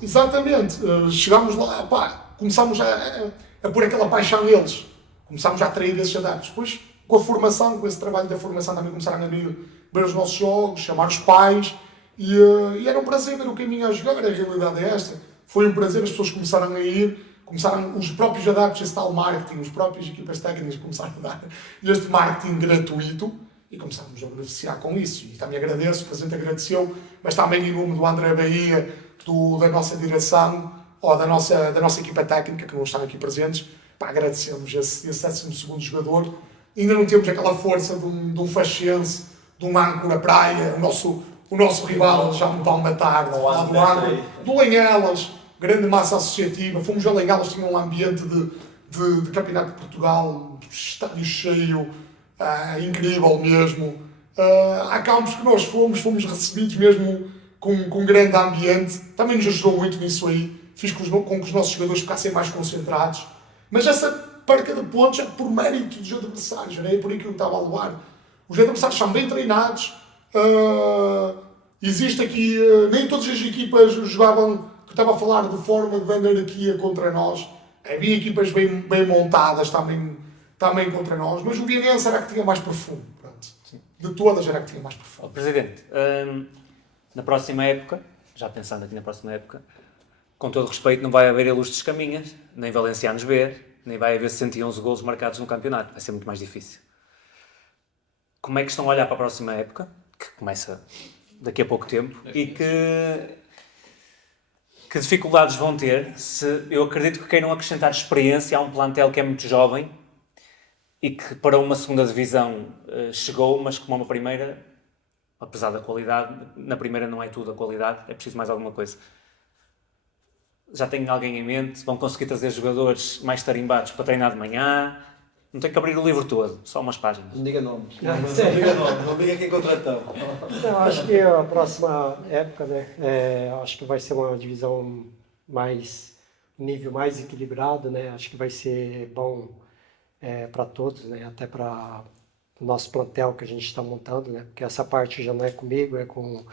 Exatamente. Chegámos lá, começámos a pôr aquela paixão neles. Começámos a atrair esses adeptos. Depois, com a formação, com esse trabalho da formação, também começaram a ver os nossos jogos, chamar os pais, e era um prazer ver o Caminho a jogar. A realidade é esta. Foi um prazer, as pessoas começaram a ir, começaram os próprios adeptos, esse tal marketing, as próprias equipas técnicas começaram a dar este marketing gratuito, e começámos a beneficiar com isso. E também agradeço, o Presidente agradeceu, mas também em nome do André Bahia, da nossa direção, ou da nossa equipa técnica, que não estão aqui presentes, pá, agradecemos esse 12º jogador. Ainda não temos aquela força de um Faxense, de um Âncora Praia, o nosso rival já me vai matar, de falar do Âncora, do Lanhelas, grande massa associativa. Fomos a Lanhelas, tinha um ambiente de Campeonato de Portugal, estádio cheio, incrível mesmo. Há campos que nós fomos recebidos mesmo com um grande ambiente. Também nos ajudou muito nisso aí. Fiz com que os nossos jogadores ficassem mais concentrados. Mas essa perca de pontos é por mérito dos adversários, não é por aí que eu estava a levar. Os adversários são bem treinados. Existe aqui, nem todas as equipas jogavam, que eu estava a falar de forma de anarquia contra nós. Havia equipas bem montadas também contra nós, mas o Vianense era que tinha mais perfume. Pronto. De todas era que tinha mais perfume. Presidente, na próxima época, já pensando aqui na próxima época, com todo respeito, não vai haver Ilustres Caminhas, nem Valencianos B, nem vai haver 111 golos marcados no campeonato. Vai ser muito mais difícil. Como é que estão a olhar para a próxima época, que começa daqui a pouco tempo, e que dificuldades vão ter se eu acredito que queiram acrescentar experiência a um plantel que é muito jovem e que para uma segunda divisão chegou, mas como uma primeira, apesar da qualidade, na primeira não é tudo a qualidade, é preciso mais alguma coisa. Já têm alguém em mente? Vão conseguir trazer jogadores mais tarimbados para treinar de manhã? Não tem que abrir o livro todo, só umas páginas. Não diga nomes. Não, Não diga nomes, não diga quem contratou. Não, acho que a próxima época, né, acho que vai ser uma divisão nível mais equilibrado, né, acho que vai ser bom para todos, né, até para o nosso plantel que a gente está montando, né, porque essa parte já não é comigo, é com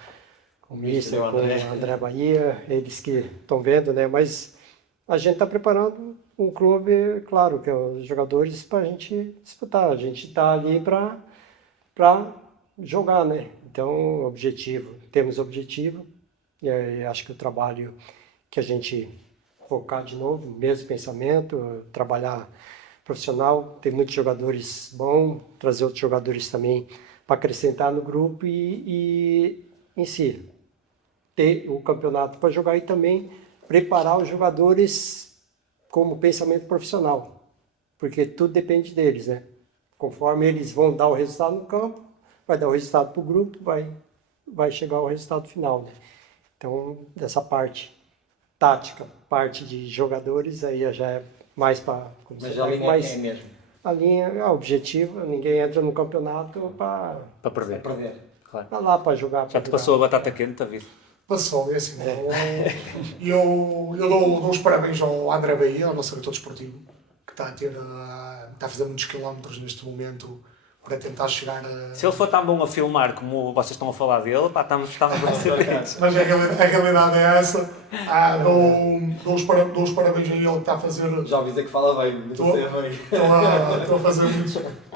o Mister, com o André Bahia, eles que estão vendo, né, mas a gente está preparando um clube, claro, que é os jogadores para a gente disputar, a gente está ali para jogar, né? Então, temos objetivo, e acho que o trabalho que a gente focar de novo, mesmo pensamento, trabalhar profissional, ter muitos jogadores bons, trazer outros jogadores também para acrescentar no grupo e em si, ter o campeonato para jogar e também preparar os jogadores como pensamento profissional, porque tudo depende deles, né? Conforme eles vão dar o resultado no campo, vai dar o resultado para o grupo, vai chegar ao resultado final, né? Então, dessa parte tática, parte de jogadores, aí já é mais para... Mas a linha é mesmo. A linha é objetiva, ninguém entra no campeonato para perder. Claro. Para lá para jogar. Já te passou a batata quente, David? Passou, é assim. Eu dou os parabéns ao André Bahia, ao nosso diretor desportivo, que está a fazer muitos quilómetros neste momento para tentar chegar a... Se ele for tão bom a filmar como vocês estão a falar dele, pá, estamos a ser. Mas a realidade é essa. Dou os parabéns a ele que está a fazer... Já ouvi dizer que fala bem, muito bem.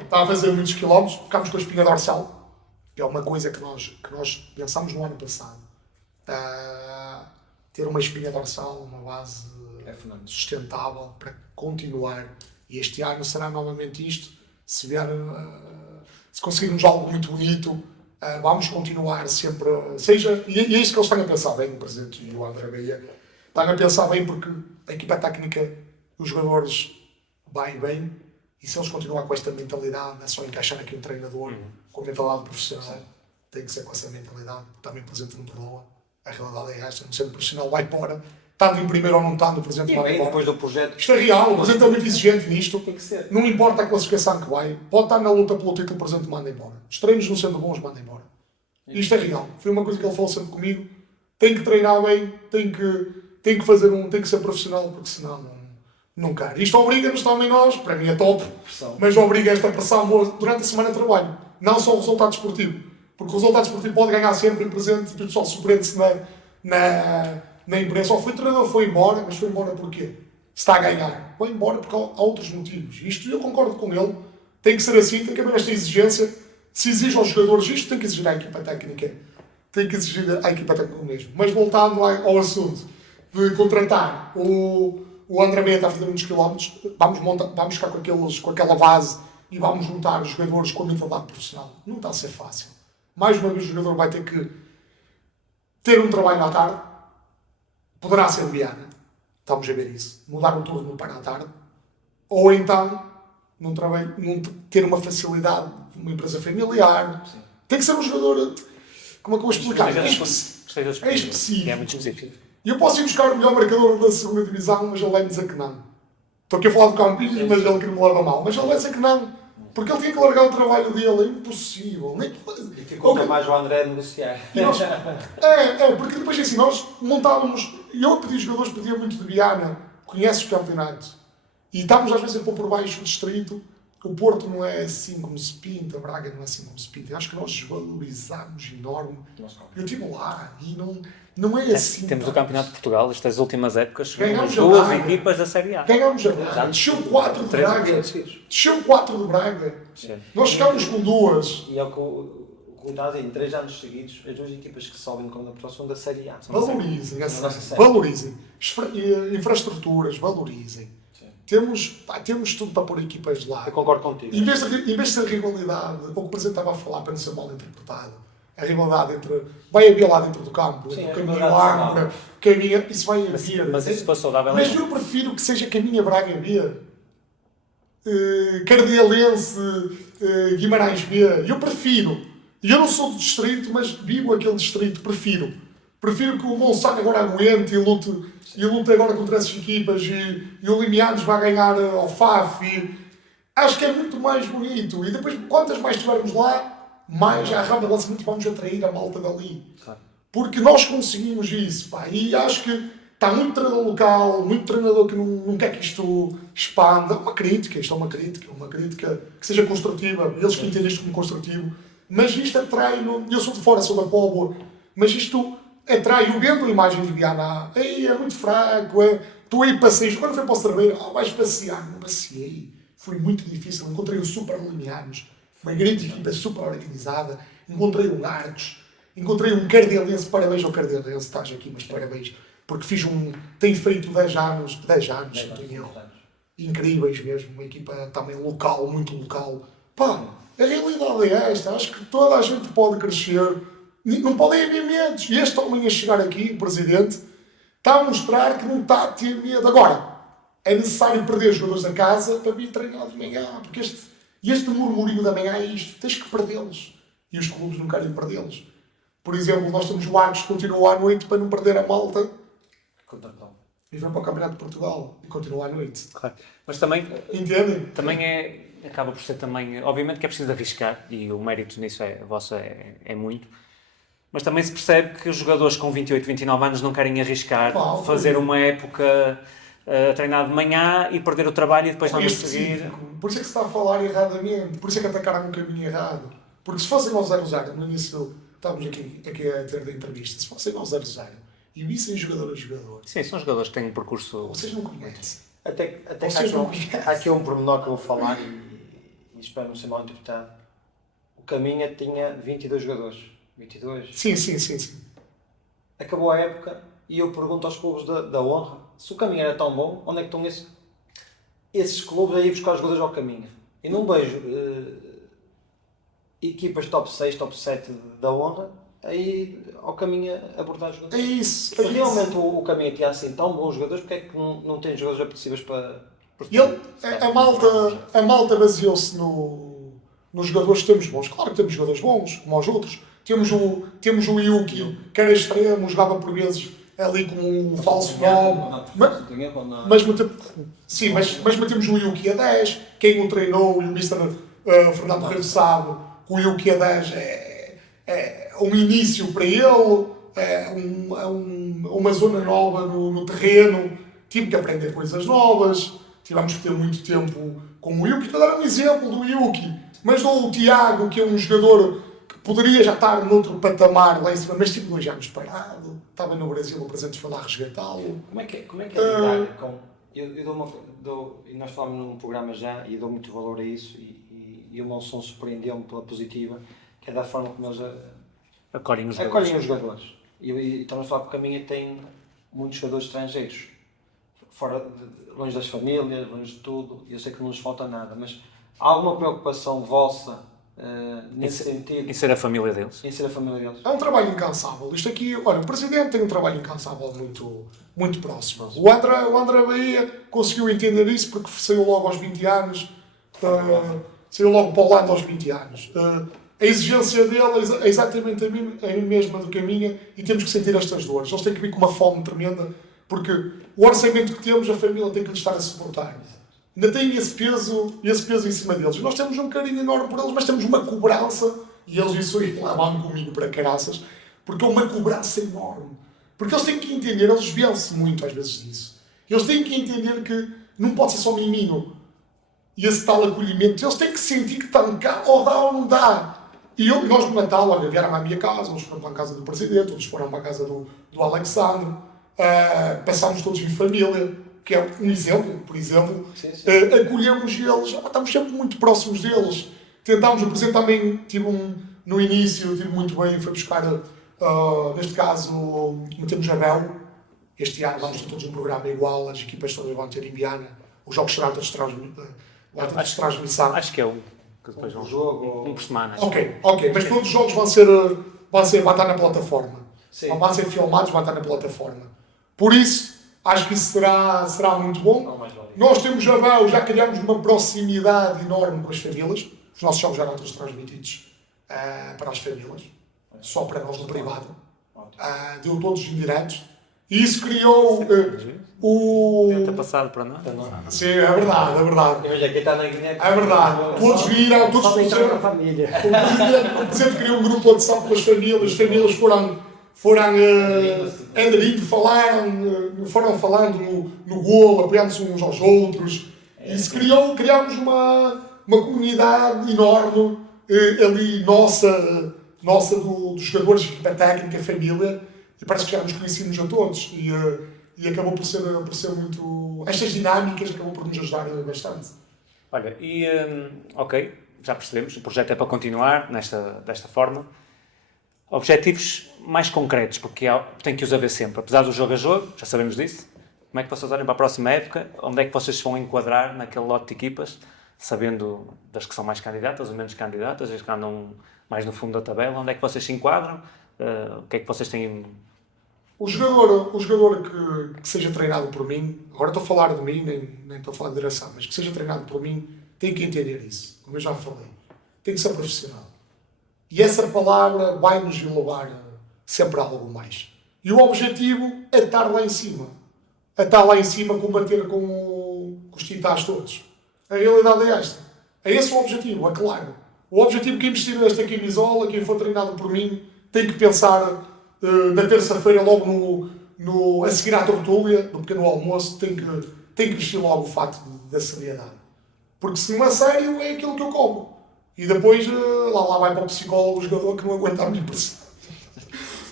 Está a fazer muitos quilómetros. Ficámos com a espinha dorsal, que é uma coisa que nós pensámos no ano passado. Ter uma espinha dorsal, uma base sustentável para continuar. E este ano será novamente isto. Se conseguirmos algo muito bonito, vamos continuar sempre. E é isso que eles estão a pensar bem, o Presidente e o André Bahia. Estão a pensar bem porque a equipa técnica, os jogadores vai bem. E se eles continuarem com esta mentalidade, é só encaixar aqui um treinador com a mentalidade profissional. Tem que ser com essa mentalidade, porque também o Presidente não perdoa. A realidade é esta, não sendo profissional, vai embora. Estando em primeiro ou não estando, o Presidente vai embora. Depois do projeto. Isto é real, o Presidente é muito exigente nisto. Tem que ser. Não importa a classificação que vai, pode estar na luta pelo título, o Presidente manda embora. Os treinos não sendo bons, manda embora. Isto é real. Foi uma coisa que ele falou sempre comigo. Tem que treinar bem, tem que ser profissional, porque senão não quer. Isto obriga-nos também nós, para mim é top, mas obriga esta pressão durante a semana de trabalho. Não só o resultado esportivo. Porque o resultado esportivo pode ganhar sempre em presente e o pessoal surpreende-se na imprensa. Foi treinador, foi embora, mas foi embora porquê? Se está a ganhar. Foi embora porque há outros motivos. Isto eu concordo com ele. Tem que ser assim, tem que haver esta exigência. Se exige aos jogadores isto, tem que exigir à equipa técnica. Tem que exigir à equipa técnica mesmo. Mas voltando ao assunto de contratar, o André Bahia está a fazer muitos quilómetros. Vamos ficar com aquela base e vamos juntar os jogadores com a mentalidade profissional. Não está a ser fácil. Mais uma vez o jogador vai ter que ter um trabalho à tarde. Poderá ser Viana. Estamos a ver isso. Mudar o turno para a tarde. Ou então, ter uma facilidade, uma empresa familiar. Sim. Tem que ser um jogador, como é que eu vou explicar? Gostei da É específico. É muito específico. E eu posso ir buscar o melhor marcador da segunda divisão, mas ele vai me dizer que não. Estou aqui a falar do Campinhos, mas ele que me leva mal. Mas ele vai dizer que não. Porque ele tinha que largar o trabalho dele. É impossível. Nem... Dificulta mais o André a negociar. E nós, porque depois assim, nós montávamos. Eu pedi jogadores, pedia muito de Viana, conheces o campeonato. E estávamos às vezes a pôr por baixo o distrito. O Porto não é assim como se pinta, Braga não é assim como se pinta. Eu acho que nós desvalorizámos enorme. Eu estive lá e não é assim. Temos o Campeonato de Portugal, estas últimas épocas, Ganhámos duas a Braga. equipas da Série A. Ganhámos a Braga. Desceu 4 de Três Braga. seguidos. Desceu 4 de Braga. Sim. Nós ficámos com 2. E é o que o está a dizer, em 3 anos seguidos, as 2 equipas que sobem com a Portugal são da Série A. Valorizem, Nossa assim, série. valorizem. Infraestruturas, valorizem. Sim. Temos tudo para pôr equipas lá. Eu concordo contigo. Em vez de ser rivalidade, o que o Presidente estava a falar para não ser mal interpretado, a rivalidade entre. Vai haver lá dentro do campo, Sim, entre a Caminha rivalidade Braga, Caminha. Isso vai Mas haver. se isso fosse saudável, Mas eu prefiro que seja Caminha Braga B, Cardealense, Guimarães B. Eu prefiro. E eu não sou do distrito, mas vivo aquele distrito. Prefiro que o Monsanto agora aguente e lute agora contra essas equipas e o Limianos vai ganhar ao FAF. Acho que é muito mais bonito. E depois, quantas mais tivermos lá, mais a rampa de lançamento vamos atrair a malta dali. Claro. Porque nós conseguimos isso, pá. E acho que está muito treinador local, muito treinador que não quer que isto expanda. Isto é uma crítica que seja construtiva. Eles que entendem isto como construtivo. Mas isto atrai, eu sou de fora, sou da Póvoa, mas isto atrai, eu vendo a imagem de Viana, é muito fraco, estou aí passeios, quando foi para o Cerveiro, vais passear, não passei, foi muito difícil, encontrei o Super Limianos, uma grande equipa super organizada, encontrei um Arcos, encontrei um Cardealense, parabéns ao Cardealense, estás aqui, mas parabéns, porque tenho feito 10 anos, não tenho erro, incríveis mesmo, uma equipa também local, muito local, pá. A realidade é esta, acho que toda a gente pode crescer, não podem haver medos. E este homem a chegar aqui, o Presidente, está a mostrar que não está a ter medo. Agora, é necessário perder os jogadores da casa para vir treinar de manhã, porque este murmurinho da manhã é isto, tens que perdê-los. E os clubes não querem perdê-los. Por exemplo, nós temos o Arcos que continua à noite para não perder a malta. E vem para o Campeonato de Portugal e continua à noite. Claro. Mas também, Entendem? acaba por ser também, obviamente que é preciso arriscar, e o mérito nisso vosso é muito, mas também se percebe que os jogadores com 28, 29 anos não querem arriscar, fazer uma época a treinar de manhã e perder o trabalho e depois não seguir. Por isso é que se está a falar erradamente, por isso é que atacaram um caminho errado. Porque se fossem ao 0-0, no início estávamos aqui a ter da entrevista, se fossem ao 0-0 e vissem jogador a jogador, Sim, são jogadores que têm um percurso... vocês não conhecem. Até que há aqui um pormenor que eu vou falar e espero não ser mal interpretado. O Caminha tinha 22 jogadores. 22. Sim. Acabou a época e eu pergunto aos clubes da honra, se o Caminha era tão bom, onde é que estão esses clubes a ir buscar os jogadores ao Caminha? E não vejo equipas top 6, top 7 da honra aí ao Caminha abordar os jogadores. É isso. Se realmente o Caminha tinha assim tão bons jogadores, porque é que não tem jogadores apetecíveis para... A malta baseou-se nos jogadores que temos bons. Claro que temos jogadores bons, como os outros. Temos o Yuki, que era extremo, jogava por vezes ali como um falso 9. Mas metemos o Yuki a 10. Quem o treinou, e o Mr. Fernando Reis sabe, que o Yuki a 10 é um início para ele, é uma zona nova no terreno. Tive que aprender coisas novas. Tivemos que ter muito tempo com o Yuki. Estou a dar um exemplo do Yuki. Mas do Tiago, que é um jogador que poderia já estar noutro patamar lá em cima, mas tive 2 anos parado. Estava no Brasil, o Presidente foi lá resgatá-lo. Como é que é lidar com... E nós falamos num programa já e dou muito valor a isso e o Monson surpreendeu-me pela positiva, que é da forma como eles Acolhem os jogadores. E estamos a falar porque a minha tem muitos jogadores estrangeiros. Longe das famílias, longe de tudo, eu sei que não nos falta nada, mas há alguma preocupação vossa nesse sentido, Em ser a família deles. em ser a família deles. É um trabalho incansável. Isto aqui, olha, o Presidente tem um trabalho incansável muito próximo. O André Bahia conseguiu entender isso porque saiu logo aos 20 anos, saiu logo para o lado aos 20 anos. A exigência dele é exatamente a mesma do que a minha e temos que sentir estas dores. Eles têm que vir com uma fome tremenda porque o orçamento que temos, a família tem que lhes estar a suportar. Ainda tem esse peso em cima deles. Nós temos um carinho enorme por eles, mas temos uma cobrança, e eles isso aí lá vão comigo para caraças, porque é uma cobrança enorme. Porque eles têm que entender, eles veem-se muito às vezes disso. Eles têm que entender que não pode ser só miminho e esse tal acolhimento. Eles têm que sentir que estão cá, ou dá ou não dá. E nós no Natal, olha, vieram à minha casa, uns foram para a casa do Presidente, outros foram para a casa do Alexandre, passámos todos em família, que é um exemplo, por exemplo, acolhemos eles, estamos sempre muito próximos deles. Tentámos, o Presidente também no início, tive muito bem, foi buscar, neste caso, metemos a Bel. Este ano vamos ter todos um programa igual, as equipas todas vão ter em Viana, os jogos serão todos de transmissão. Acho que é um. Que depois Um jogo. um por semana. Ok, mas todos os jogos vão estar na plataforma. Sim. Vão ser filmados, vão estar na plataforma. Por isso, acho que isso será muito bom. Nós temos já criamos uma proximidade enorme com as famílias. Os nossos jogos já eram todos transmitidos para as famílias, só para nós no privado. Deu todos em direto. E isso criou Deve ter passado para nós. Sim, é verdade. Imagina, quem está na Guiné. É verdade. Todos viram, todos Só entrar fizeram. na família. O Presidente criou um grupo de WhatsApp com as famílias foram andando, foram falando no golo, apoiando-se uns aos outros. Isso criámos uma comunidade enorme ali nossa dos jogadores, equipa técnica, família, e parece que já nos conhecíamos a todos. E acabou por ser muito. Estas dinâmicas acabam por nos ajudar bastante. Olha, ok, já percebemos, o projeto é para continuar desta forma. Objetivos mais concretos, porque tem que os haver sempre. Apesar do jogo a jogo, já sabemos disso. Como é que vocês olham para a próxima época? Onde é que vocês se vão enquadrar naquele lote de equipas, sabendo das que são mais candidatas ou menos candidatas, as que andam mais no fundo da tabela? Onde é que vocês se enquadram? O que é que vocês têm? O jogador que seja treinado por mim, agora estou a falar de mim, nem estou a falar de direção, mas que seja treinado por mim, tem que entender isso, como eu já falei. Tem que ser profissional. E essa palavra vai nos levar sempre a algo mais. E o objetivo é estar lá em cima. É estar lá em cima, combater com os tintás todos. A realidade é esta. É esse o objetivo, é claro. O objetivo que investir nesta camisola, quem for treinado por mim, tem que pensar na terça-feira, logo a seguir à tertúlia, no pequeno almoço, tem que vestir logo o fato da seriedade. Porque se não é sério, é aquilo que eu como. E depois lá vai para o psicólogo o jogador que não aguenta a minha pressão.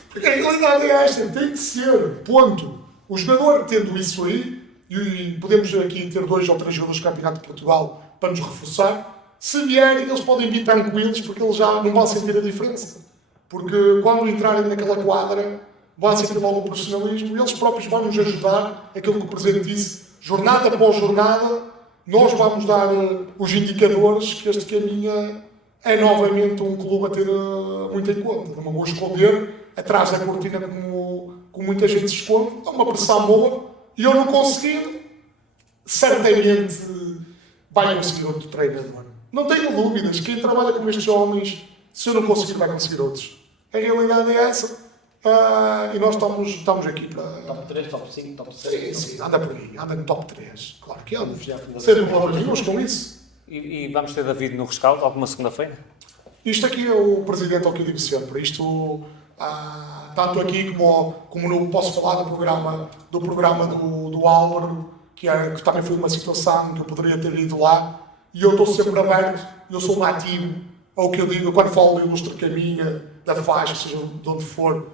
Porque a realidade é esta, tem que ser, ponto. O jogador tendo isso aí, e podemos aqui ter 2 ou 3 jogadores do Campeonato de Portugal para nos reforçar, se vierem eles podem vir tranquilos porque eles já não vão sentir a diferença. Porque quando entrarem naquela quadra, vão sentir logo o profissionalismo e eles próprios vão nos ajudar, aquilo que o Presidente disse, jornada após jornada, nós vamos dar os indicadores que este caminho é novamente um clube a ter muito em conta. Não vou esconder atrás da cortina como muita gente se esconde, é uma pressão boa e eu não conseguindo, certamente vai conseguir outro treinador. Não tenho dúvidas, quem trabalha com estes homens, se eu não conseguir, vai conseguir outros. A realidade é essa. E nós estamos aqui para. Top 3, top 5, top 6. Sim, anda por aí, anda no top 3. Claro que anda. Serem problemas com isso. E vamos ter David no rescaldo alguma segunda-feira? Isto aqui é o Presidente, ao que eu digo sempre. Isto, tanto aqui como não posso falar do programa do Álvaro, que também foi uma situação que eu poderia ter ido lá. E eu estou sempre aberto, eu sou um ativo. Ao que eu digo, quando falo do Ilustre Caminha, da Faixa, seja de onde for,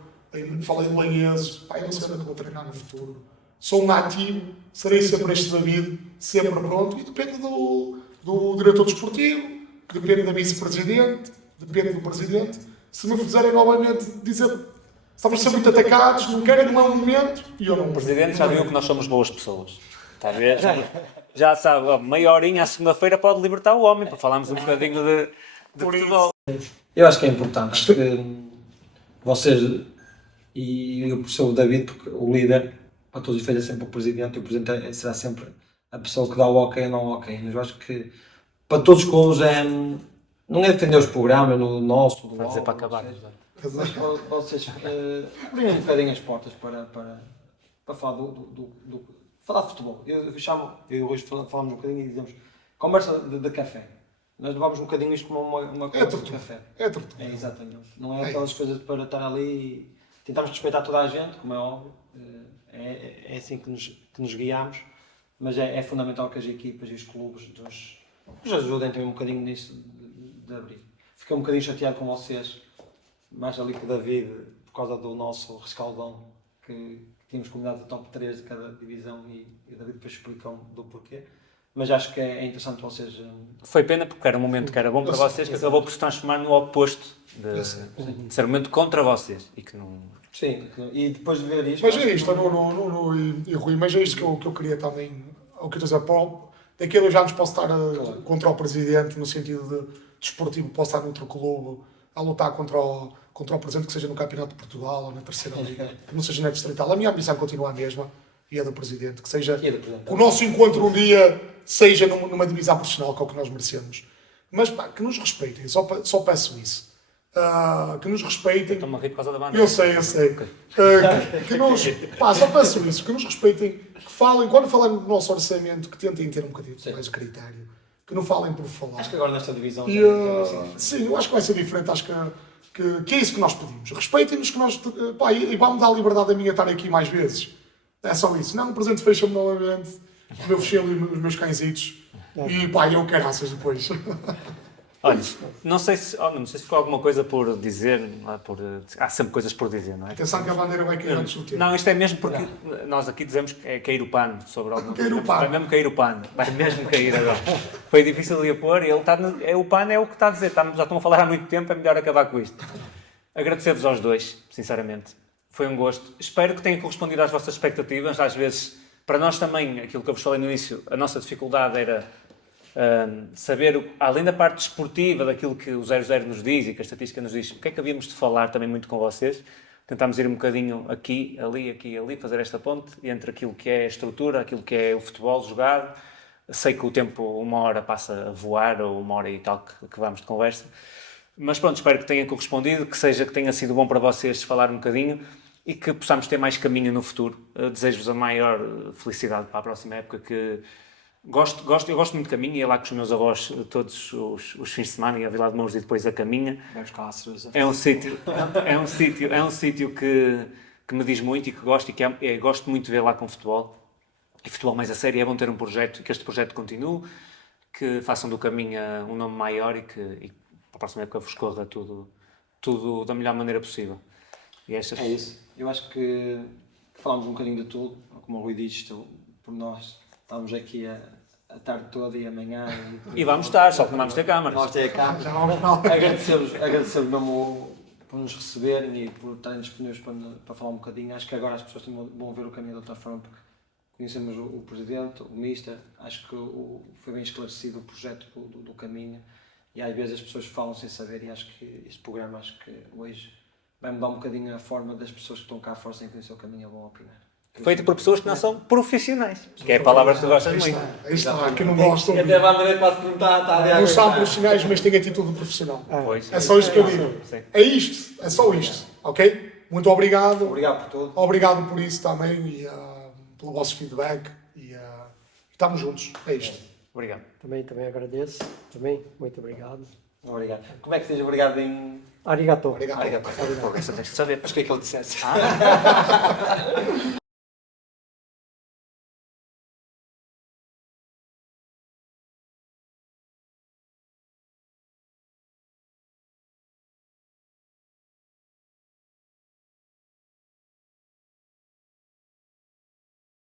falei de Lanhenses, eu não sei onde é que vou treinar no futuro. Sou um ativo, serei sempre este David, sempre pronto, e depende do diretor desportivo, depende da vice-presidente, depende do presidente. Se me fizerem novamente dizer estamos a ser muito atacados, não querem, não é um momento, e eu não. O Presidente já viu que nós somos boas pessoas. Está a ver? Já sabe, meia horinha à segunda-feira pode libertar o homem, para falarmos um bocadinho de Por futebol. Eu acho que é importante. Acho que vocês, e eu percebo o David, porque o líder, para todos os efeitos, é sempre o presidente, e o presidente será sempre a pessoa que dá o ok ou não o ok. Mas eu acho que para todos os clubes não é defender os programas, no nosso, do Vou dizer para outro, acabar. mas vocês abrem um bocadinho as portas para falar falar de futebol. Eu hoje falamos um bocadinho e dizemos conversa de café. Nós levamos um bocadinho isto como uma conversa de café. É tudo. É, exatamente. Não é aquelas coisas para estar ali e tentamos respeitar toda a gente, como é óbvio. É assim que nos guiamos, mas é fundamental que as equipas e os clubes nos ajudem também um bocadinho nisso de abrir. Fiquei um bocadinho chateado com vocês, mais ali com o David, por causa do nosso rescaldão, que tínhamos combinado o top 3 de cada divisão e o David depois explicou do porquê. Mas acho que é interessante vocês. Foi pena porque era um momento que era bom para vocês, que acabou por se transformar no oposto de ser um momento contra vocês e que não. Sim, e depois de ver isto. Mas é isto, Nuno e Rui, mas é isto que eu queria também. O que eu estou a dizer, Paulo, daqui a 2 anos posso estar contra o presidente, no sentido de desportivo, posso estar noutro clube, a lutar contra o presidente, que seja no Campeonato de Portugal ou na Terceira Liga, que não seja na Distrital. A minha ambição continua a mesma, e a do presidente, que seja que o nosso encontro um dia seja numa divisão profissional, que é o que nós merecemos. Mas pá, que nos respeitem, só peço isso. Que nos respeitem. Estou-me a rir por causa da banda. Eu sei. Okay. Só peço isso, que nos respeitem, que falem, quando falarem do nosso orçamento, que tentem ter um bocadinho mais de critério, que não falem por falar. Acho que agora nesta divisão. Sim, eu acho que vai ser diferente, acho que é isso que nós pedimos. Respeitem-nos, que nós. Pá, e vamos dar a liberdade a mim a estar aqui mais vezes. É só isso. Não, o presente fecha-me novamente, eu fechei ali os meus cãezitos e pá, eu quero raças depois. Olha, não sei se ficou alguma coisa por dizer, há sempre coisas por dizer, não é? Atenção que a bandeira vai cair antes do tempo. Não, isto é mesmo porque nós aqui dizemos que é cair o pano sobre alguma coisa. Cair o pano. Vai mesmo cair o pano. Vai mesmo cair agora. Foi difícil de a pôr e ele está o pano é o que está a dizer. Já estão a falar há muito tempo, é melhor acabar com isto. Agradecer-vos aos dois, sinceramente. Foi um gosto. Espero que tenha correspondido às vossas expectativas. Às vezes, para nós também, aquilo que eu vos falei no início, a nossa dificuldade era saber, além da parte desportiva, daquilo que o 00 nos diz e que a estatística nos diz, o que é que havíamos de falar também muito com vocês. Tentámos ir um bocadinho aqui, ali, fazer esta ponte entre aquilo que é a estrutura, aquilo que é o futebol jogado. Sei que o tempo, 1 hora passa a voar, ou 1 hora e tal que vamos de conversa. Mas pronto, espero que tenha correspondido, que tenha sido bom para vocês falar um bocadinho e que possamos ter mais caminho no futuro. Desejo-vos a maior felicidade para a próxima época, que eu gosto muito de caminho, ia lá com os meus avós todos os fins de semana, ia a Vila de Mouros e depois a caminha. É um sítio que me diz muito e que gosto, gosto muito de ver lá com futebol. E futebol mais a sério, é bom ter um projeto, e que este projeto continue, que façam do caminho um nome maior e que para a próxima época vos corra tudo da melhor maneira possível. E É isso. Eu acho que falámos um bocadinho de tudo, como o Rui disse, por nós estamos aqui a tarde toda e amanhã. E vamos estar, só que não vamos ter câmaras. Vamos ter câmaras. Já vamos mal. Agradecer-vos mesmo por nos receberem e por estarem disponíveis para falar um bocadinho. Acho que agora as pessoas vão ver o caminho de outra forma, porque conhecemos o Presidente, o Mister, acho que foi bem esclarecido o projeto do caminho e às vezes as pessoas falam sem saber e acho que este programa, hoje vai mudar um bocadinho a forma das pessoas que estão cá fora sem conhecer o caminho, vão opinar. Feito por pessoas que não são profissionais, que é a palavra que tu gostas muito. Aí está, que não gosto. Até a banda quase perguntar, Não são profissionais, mas têm atitude profissional. Pois. É só isto que eu digo. Sim. É isto, é só isto, ok? Muito obrigado. Obrigado por tudo. Obrigado por isso também e pelo vosso feedback e estamos juntos, é isto. Obrigado. Também agradeço. Também, muito obrigado. Obrigado. Como é que seja obrigado em... Arigato. Obrigado. Obrigado. Essa tens de saber. Acho que é que ele dissesse.